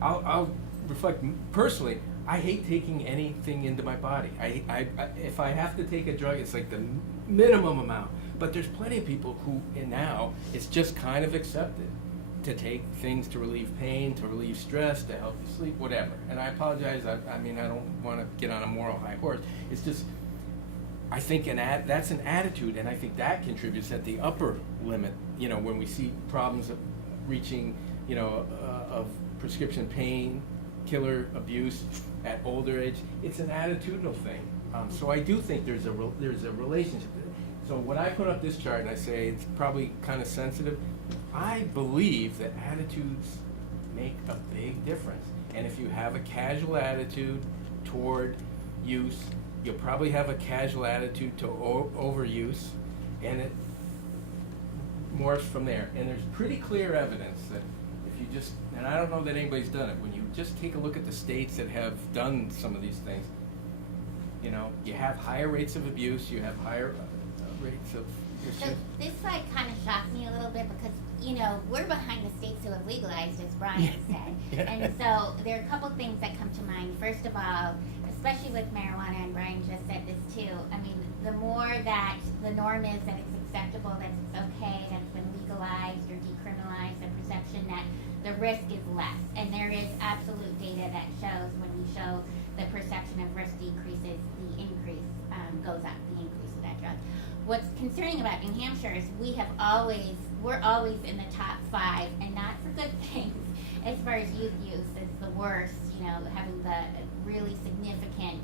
I'll reflect personally, I hate taking anything into my body. I if I have to take a drug, it's like the minimum amount. But there's plenty of people who, and now, it's just kind of accepted to take things to relieve pain, to relieve stress, to help you sleep, whatever. And I apologize, I mean, I don't want to get on a moral high horse. It's just, I think that's an attitude, and I think that contributes at the upper limit, when we see problems of reaching, of prescription pain, killer abuse at older age. It's an attitudinal thing. So I do think there's a relationship there. So when I put up this chart and I say it's probably kind of sensitive, I believe that attitudes make a big difference. And if you have a casual attitude toward use, you'll probably have a casual attitude to overuse, and it morphs from there. And there's pretty clear evidence that if you just, and I don't know that anybody's done it, when you just take a look at the states that have done some of these things, you have higher rates of abuse, you have higher rates of So this slide kind of shocked me a little bit because, we're behind the states who have legalized, as Brian said. Yeah. And so there are a couple things that come to mind. First of all, especially with marijuana, and Brian just said this too, I mean, the more that the norm is that it's acceptable, that it's okay, that it's been legalized or decriminalized, the perception that the risk is less. And there is absolute data that shows when we show the perception of risk decreases, the increase goes up, the increase of that drug. What's concerning about New Hampshire is we're always in the top 5, and not for good things. As far as youth use, it's the worst, having the really significant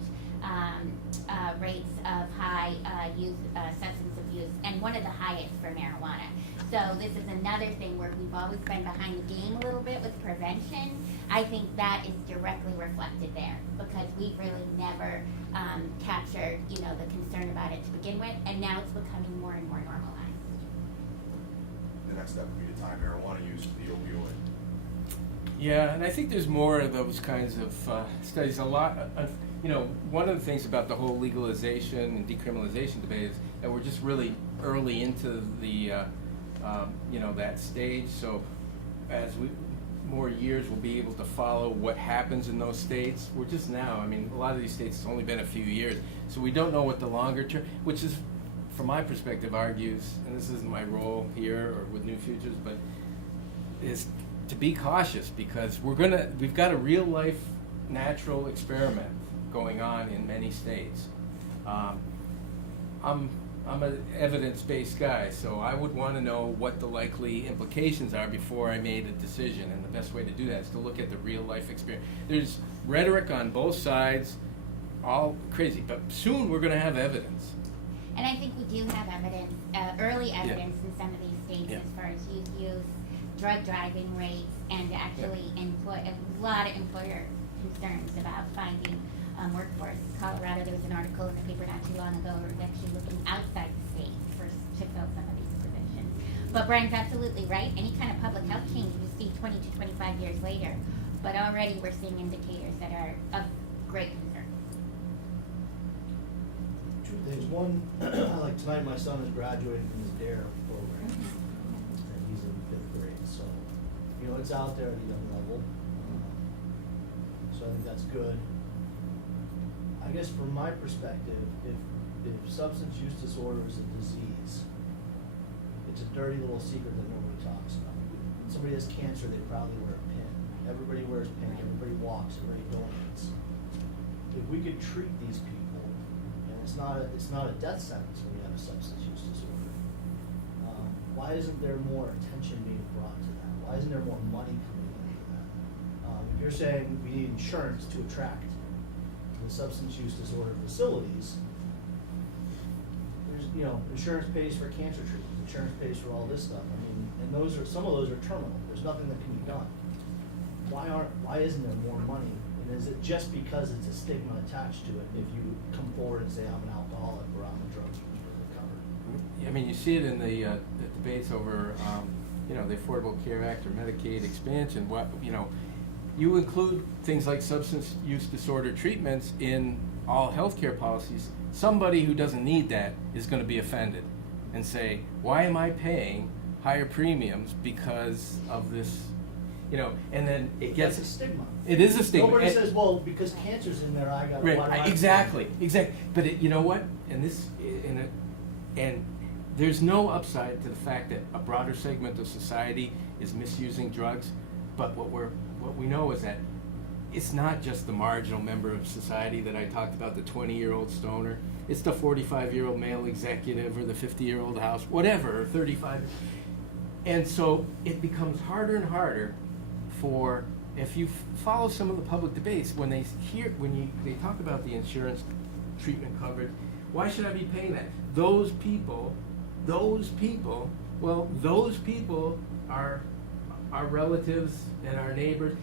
rates of high youth substance abuse, and one of the highest for marijuana. So this is another thing where we've always been behind the game a little bit with prevention. I think that is directly reflected there because we've really never captured, the concern about it to begin with, and now it's becoming more and more normalized. The next step would be to tie marijuana use to the opioid. Yeah, and I think there's more of those kinds of studies. A lot, one of the things about the whole legalization and decriminalization debate is that we're just really early into the, that stage. So as more years, we'll be able to follow what happens in those states. We're just now, a lot of these states, it's only been a few years. So we don't know what the longer term, which is, from my perspective, argues, and this isn't my role here or with New Futures, but is to be cautious because we've got a real life natural experiment going on in many states. I'm an evidence-based guy, so I would want to know what the likely implications are before I made a decision, and the best way to do that is to look at the real life experience. There's rhetoric on both sides, all crazy, but soon we're going to have evidence. And I think we do have evidence, early evidence in some of these states as far as youth use, drug driving rates, and actually a lot of employer concerns about finding workforce. Colorado, there was an article in the paper not too long ago where it was actually looking outside the state to fill some of these positions. But Brian's absolutely right. Any kind of public health change we see 20 to 25 years later but already we're seeing indicators that are of great concern. Two things. One, like tonight, my son is graduating from his DARE program, and he's in 5th grade. So, it's out there at a young level. So I think that's good. I guess from my perspective, if substance use disorder is a disease, it's a dirty little secret that nobody talks about. When somebody has cancer, they probably wear a pin. Everybody wears pin. Everybody walks. Everybody donates. If we could treat these people, and it's not a death sentence when you have a substance use disorder, why isn't there more attention being brought to that? Why isn't there more money coming into that? If you're saying we need insurance to attract the substance use disorder facilities, there's insurance pays for cancer treatment, insurance pays for all this stuff. I mean, and some of those are terminal. There's nothing that can be done. Why isn't there more money? And is it just because it's a stigma attached to it if you come forward and say I'm an alcoholic or I'm a drug user recovered? I mean, you see it in the debates over, the Affordable Care Act or Medicaid expansion. You include things like substance use disorder treatments in all healthcare policies. Somebody who doesn't need that is going to be offended and say, why am I paying higher premiums because of this, and then it gets... That's a stigma. It is a stigma. Nobody says, well, because cancer's in there, I got to... Right, exactly. But you know what? And there's no upside to the fact that a broader segment of society is misusing drugs, but what we know is that it's not just the marginal member of society that I talked about, the 20-year-old stoner. It's the 45-year-old male executive or the 50-year-old house, whatever, or 35. And so it becomes harder and harder for, if you follow some of the public debates, when they talk about the insurance treatment coverage, why should I be paying that? Those people are our relatives and our neighbors.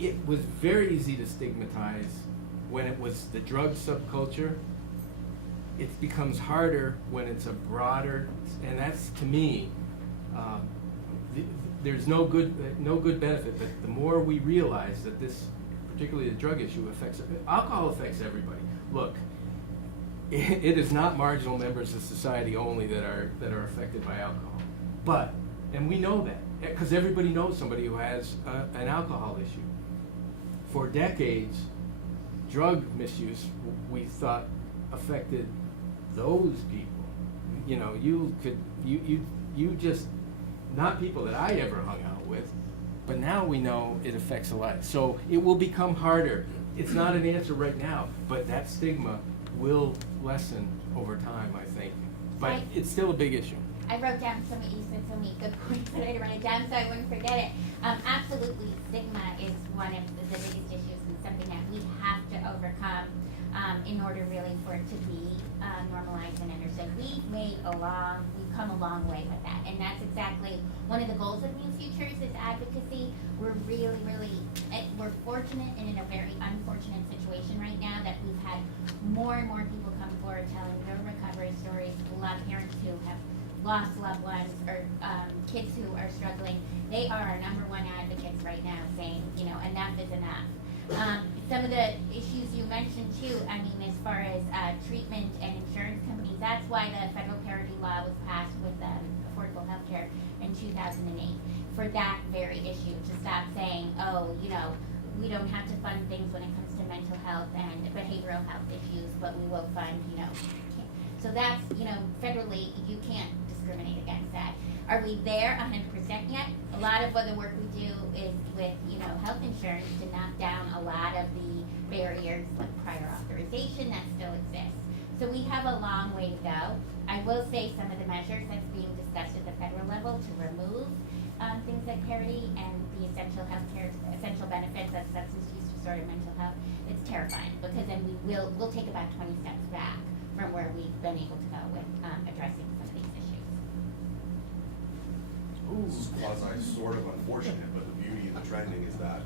It was very easy to stigmatize when it was the drug subculture. It becomes harder when it's a broader, and that's, to me, there's no good benefit. But the more we realize that this, particularly the drug issue, alcohol affects everybody. Look, it is not marginal members of society only that are affected by alcohol, and we know that because everybody knows somebody who has an alcohol issue. For decades, drug misuse, we thought, affected those people. You just, not people that I ever hung out with, but now we know it affects a lot. So it will become harder. It's not an answer right now, but that stigma will lessen over time, I think. But it's still a big issue. I wrote down you said so many good points, but I didn't write it down so I wouldn't forget it. Absolutely, stigma is one of the biggest issues and something that we have to overcome in order really for it to be normalized and understood. We've come a long way with that, and that's exactly one of the goals of New Futures is advocacy. We're really, we're fortunate and in a very unfortunate situation right now that we've had more and more people come forward telling their recovery stories. A lot of parents who have lost loved ones or kids who are struggling, they are our #1 advocates right now saying, enough is enough. Some of the issues you mentioned too, as far as treatment and insurance companies, that's why the federal parity law was passed with affordable health care in 2008 for that very issue, to stop saying, we don't have to fund things when it comes to mental health and behavioral health issues, but we will fund, So that's, federally, you can't discriminate against that. Are we there 100% yet? A lot of what the work we do is with, health insurance to knock down a lot of the barriers like prior authorization that still exists. So we have a long way to go. I will say some of the measures that's being discussed at the federal level to remove things like parity and the essential benefits of substance use disorder mental health, it's terrifying because then we'll take about 20 steps back from where we've been able to go with addressing some of these issues. This is quasi sort of unfortunate, but the beauty of the trending is that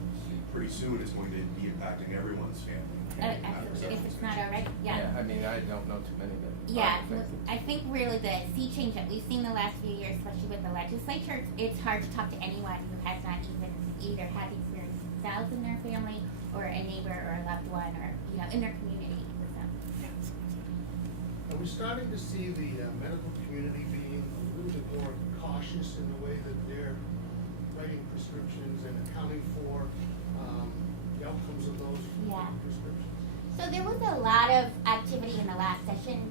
pretty soon it's going to be impacting everyone's family. If it's not already, yeah. I don't know too many that Yeah, are affected. I think really the sea change that we've seen the last few years, especially with the legislature, it's hard to talk to anyone who has not even either had the experience themselves and their family, or a neighbor or a loved one, or in their community. So. Are we starting to see the medical community being a little bit more cautious in the way that they're writing prescriptions and accounting for the outcomes of those Yeah. prescriptions? So there was a lot of activity in the last session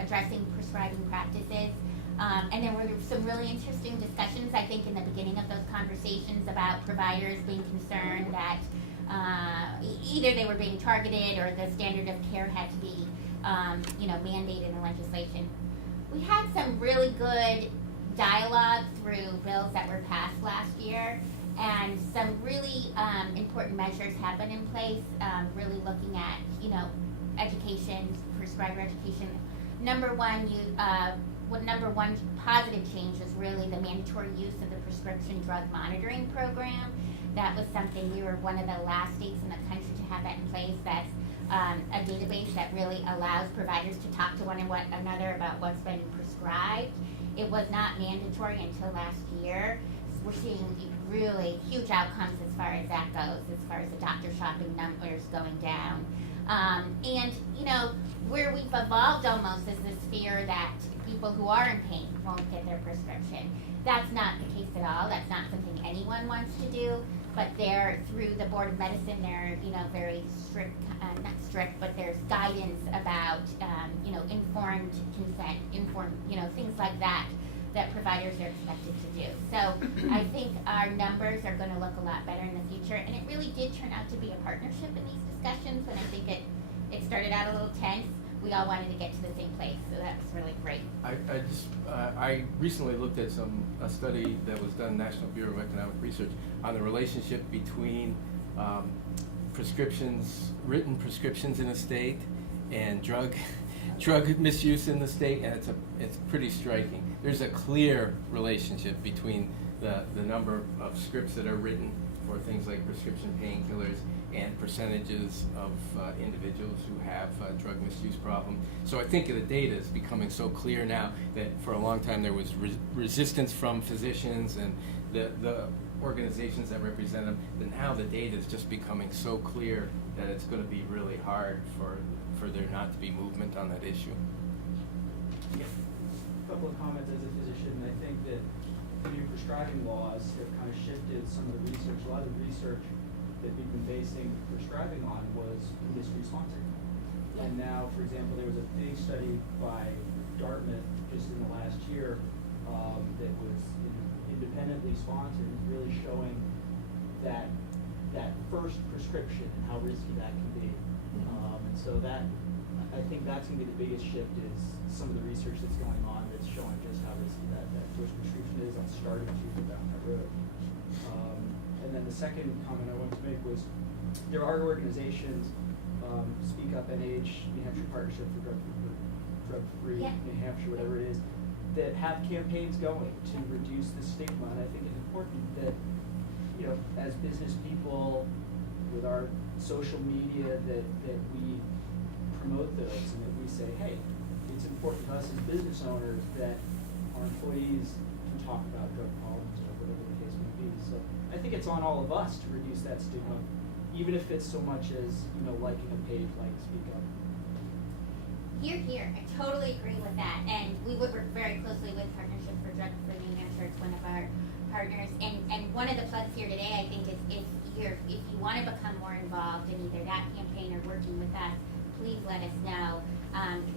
addressing prescribing practices. And there were some really interesting discussions, I think, in the beginning of those conversations about providers being concerned that either they were being targeted or the standard of care had to be, mandated in legislation. We had some really good dialogue through bills that were passed last year, and some really important measures have been in place, really looking at, education, prescriber education. Number one positive change was really the mandatory use of the prescription drug monitoring program. That was something, we were one of the last states in the country to have that in place. That's a database that really allows providers to talk to one another about what's been prescribed. It was not mandatory until last year. We're seeing really huge outcomes as far as that goes, as far as the doctor shopping numbers going down. Where we've evolved almost is this fear that people who are in pain won't get their prescription. That's not the case at all. That's not something anyone wants to do. But through the Board of Medicine, they're, very strict, not strict, but there's guidance about, informed consent, things like that providers are expected to do. So I think our numbers are going to look a lot better in the future. And it really did turn out to be a partnership in these discussions. And I think it started out a little tense. We all wanted to get to the same place. So that was really great. I recently looked at a study that was done, National Bureau of Economic Research, on the relationship between written prescriptions in a state and drug misuse in the state, and it's pretty striking. There's a clear relationship between the number of scripts that are written for things like prescription painkillers and percentages of individuals who have a drug misuse problem. So I think the data is becoming so clear now that for a long time there was resistance from physicians and the organizations that represent them, that now the data is just becoming so clear that it's going to be really hard for there not to be movement on that issue. A couple of comments as a physician. I think that the new prescribing laws have kind of shifted some of the research. A lot of the research that we've been basing prescribing on was industry sponsored. And now, for example, there was a big study by Dartmouth just in the last year that was independently sponsored, really showing that first prescription and how risky that can be. And so I think that's going to be the biggest shift, is some of the research that's going on that's showing just how risky that first prescription is on starting treatment down that road. And then the second comment I wanted to make was there are organizations, Speak Up NH, New Hampshire Partnership for Drug Free, New Hampshire, whatever it is, that have campaigns going to reduce the stigma. And I think it's important that, as business people with our social media, that we promote those and that we say, hey, it's important to us as business owners that our employees can talk about drug problems or whatever the case may be. So I think it's on all of us to reduce that stigma, even if it's so much as, liking a page like Speak Up. Here. I totally agree with that. And we would work very closely with Partnership for Drug Free New Hampshire. It's one of our partners. And one of the plugs here today, I think, is if you want to become more involved in either that campaign or working with us, please let us know.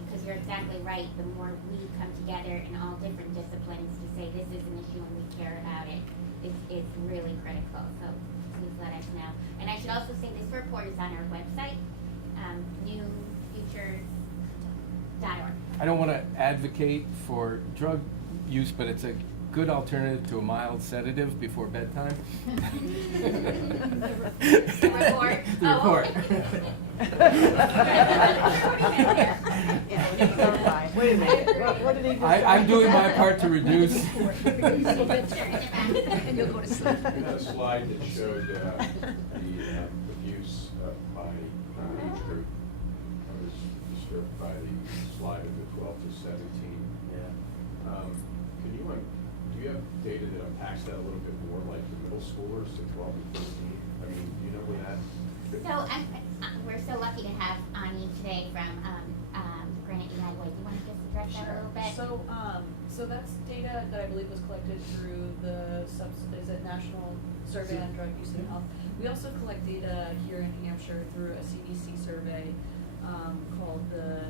Because you're exactly right. The more we come together in all different disciplines to say this is an issue and we care about it, it's really critical. So please let us know. And I should also say this report is on our website, newfutures.org. I don't want to advocate for drug use, but it's a good alternative to a mild sedative before bedtime. The report. The report. Wait a minute, what did he just say? I'm doing my part to reduce. And you'll go to sleep. We had a slide that showed the abuse by age group. I was disturbed by the slide of the 12 to 17. Yeah. Can you do you have data that unpacks that a little bit more, like the middle schoolers to 12 and 13? I mean, do you know where that? So we're so lucky to have Ani today from Granite United Way. Do you want to just address that a little bit? So that's data that I believe was collected through the National Survey on Drug Use and Health. We also collect data here in Hampshire through a CDC survey called the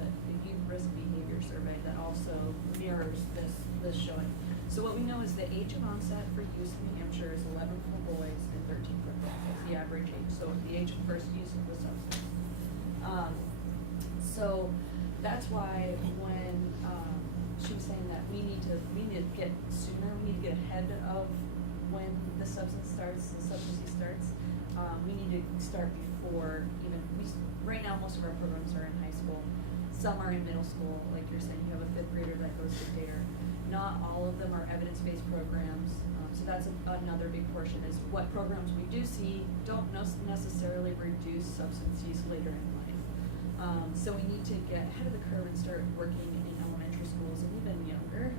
Youth Risk Behavior Survey that also mirrors this showing. So what we know is the age of onset for use in New Hampshire is 11 for boys and 13 for girls. That's the average age. So the age of first use of the substance. So that's why when she was saying that we need to get sooner, we need to get ahead of when the substance use starts. We need to start before even right now most of our programs are in high school. Some are in middle school, like you're saying, you have a 5th grader that goes to dare. Not all of them are evidence-based programs. So that's another big portion is what programs we do see don't necessarily reduce substance use later in life. So we need to get ahead of the curve and start working in elementary schools and even younger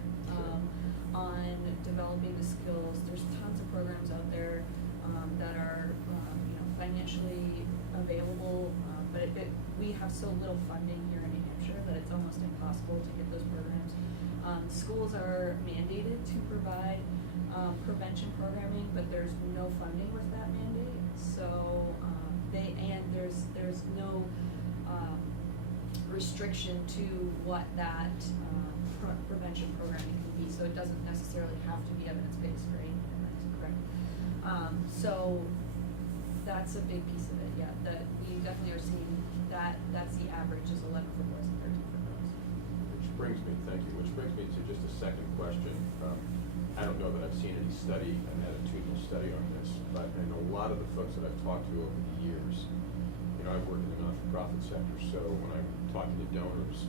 on developing the skills. There's tons of programs out there that are financially available, but we have so little funding here in New Hampshire that it's almost impossible to get those programs. Schools are mandated to provide prevention programming, but there's no funding with that mandate. So there's no restriction to what that prevention programming can be. So it doesn't necessarily have to be evidence-based, right? Correct. So that's a big piece of it. Yeah, that we definitely are seeing that's the average is 11 for boys and 13 for girls. Which brings me to just a second question. I don't know that I've seen any study, an attitudinal study on this, but I know a lot of the folks that I've talked to over the years, I've worked in the not-for-profit sector, so when I'm talking to donors,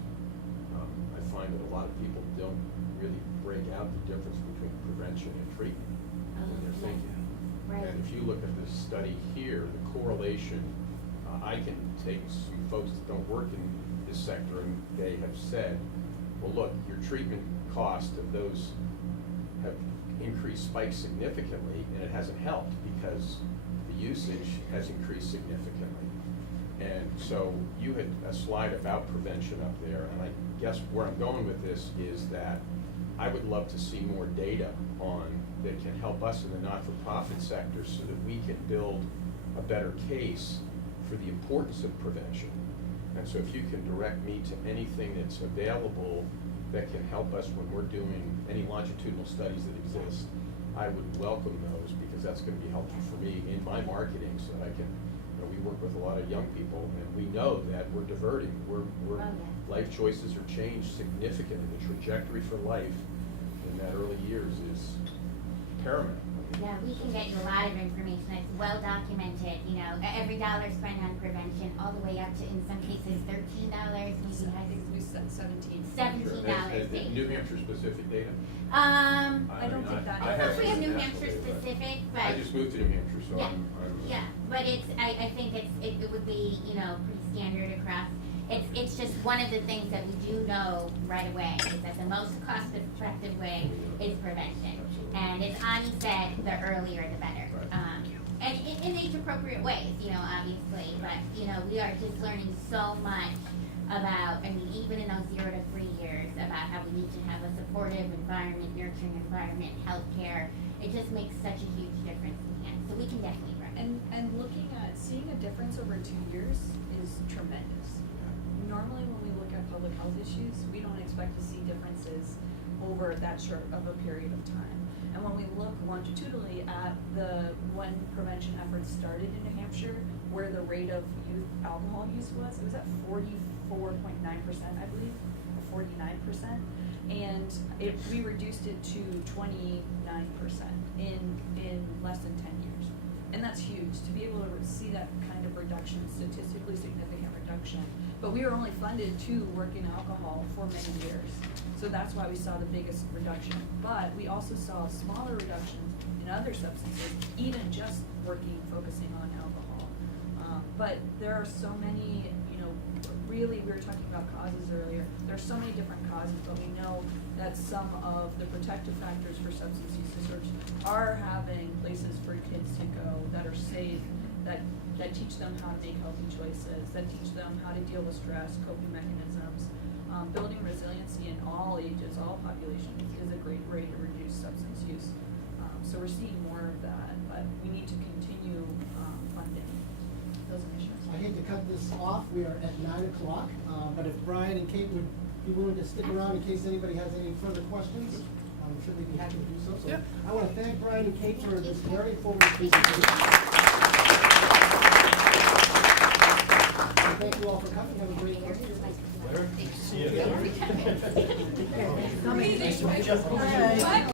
I find that a lot of people don't really break out the difference between prevention and treatment when they're thinking. Right. And if you look at this study here, the correlation, I can take some folks that don't work in this sector and they have said, well, look, your treatment cost of those have increased, spiked significantly, and it hasn't helped because the usage has increased significantly. And so you had a slide about prevention up there, and I guess where I'm going with this is that I would love to see more data on that can help us in the not-for-profit sector so that we can build a better case for the importance of prevention. And so if you can direct me to anything that's available that can help us when we're doing any longitudinal studies that exist, I would welcome those because that's going to be helpful for me in my marketing so that I can, we work with a lot of young people and we know that we're diverting. Life choices are changed significantly. The trajectory for life in that early years is paramount. Yeah, we can get you a lot of information that's well documented. Every dollar spent on prevention, all the way up to, in some cases, $13. I think we said 17. $17. New Hampshire specific data? I don't think that. I don't know if we have New Hampshire specific, but I just moved to New Hampshire, so yeah, I'm but I think it would be pretty standard across. It's just one of the things that we do know right away is that the most cost-effective way is prevention. And as Ani said, the earlier the better. And in age-appropriate ways, obviously. But, we are just learning so much about, even in those 0 to 3 years, about how we need to have a supportive environment, nurturing environment, healthcare. It just makes such a huge difference in the end. So we can definitely recommend. And looking at seeing a difference over 2 years is tremendous. Normally when we look at public health issues, we don't expect to see differences over that short of a period of time. And when we look longitudinally at when prevention efforts started in New Hampshire, where the rate of youth alcohol use was, it was at 44.9%, I believe, or 49%. And we reduced it to 29% in less than 10 years. And that's huge, to be able to see that kind of reduction, statistically significant reduction. But we were only funded to work in alcohol for many years. So that's why we saw the biggest reduction. But we also saw smaller reductions in other substances, even just focusing on alcohol. But there are so many, really, we were talking about causes earlier. There's so many different causes, but we know that some of the protective factors for substance use disorders are having places for kids to go that are safe, that teach them how to make healthy choices, that teach them how to deal with stress, coping mechanisms. Building resiliency in all ages, all populations is a great way to reduce substance use. So we're seeing more of that, but we need to continue funding those initiatives. I hate to cut this off, we are at 9 o'clock, but if Brian and Kate would be willing to stick around in case anybody has any further questions, I'm sure they'd be happy to do so. So I want to thank Brian and Kate for this very informative presentation. And thank you all for coming, have a great day. See you. Amazing.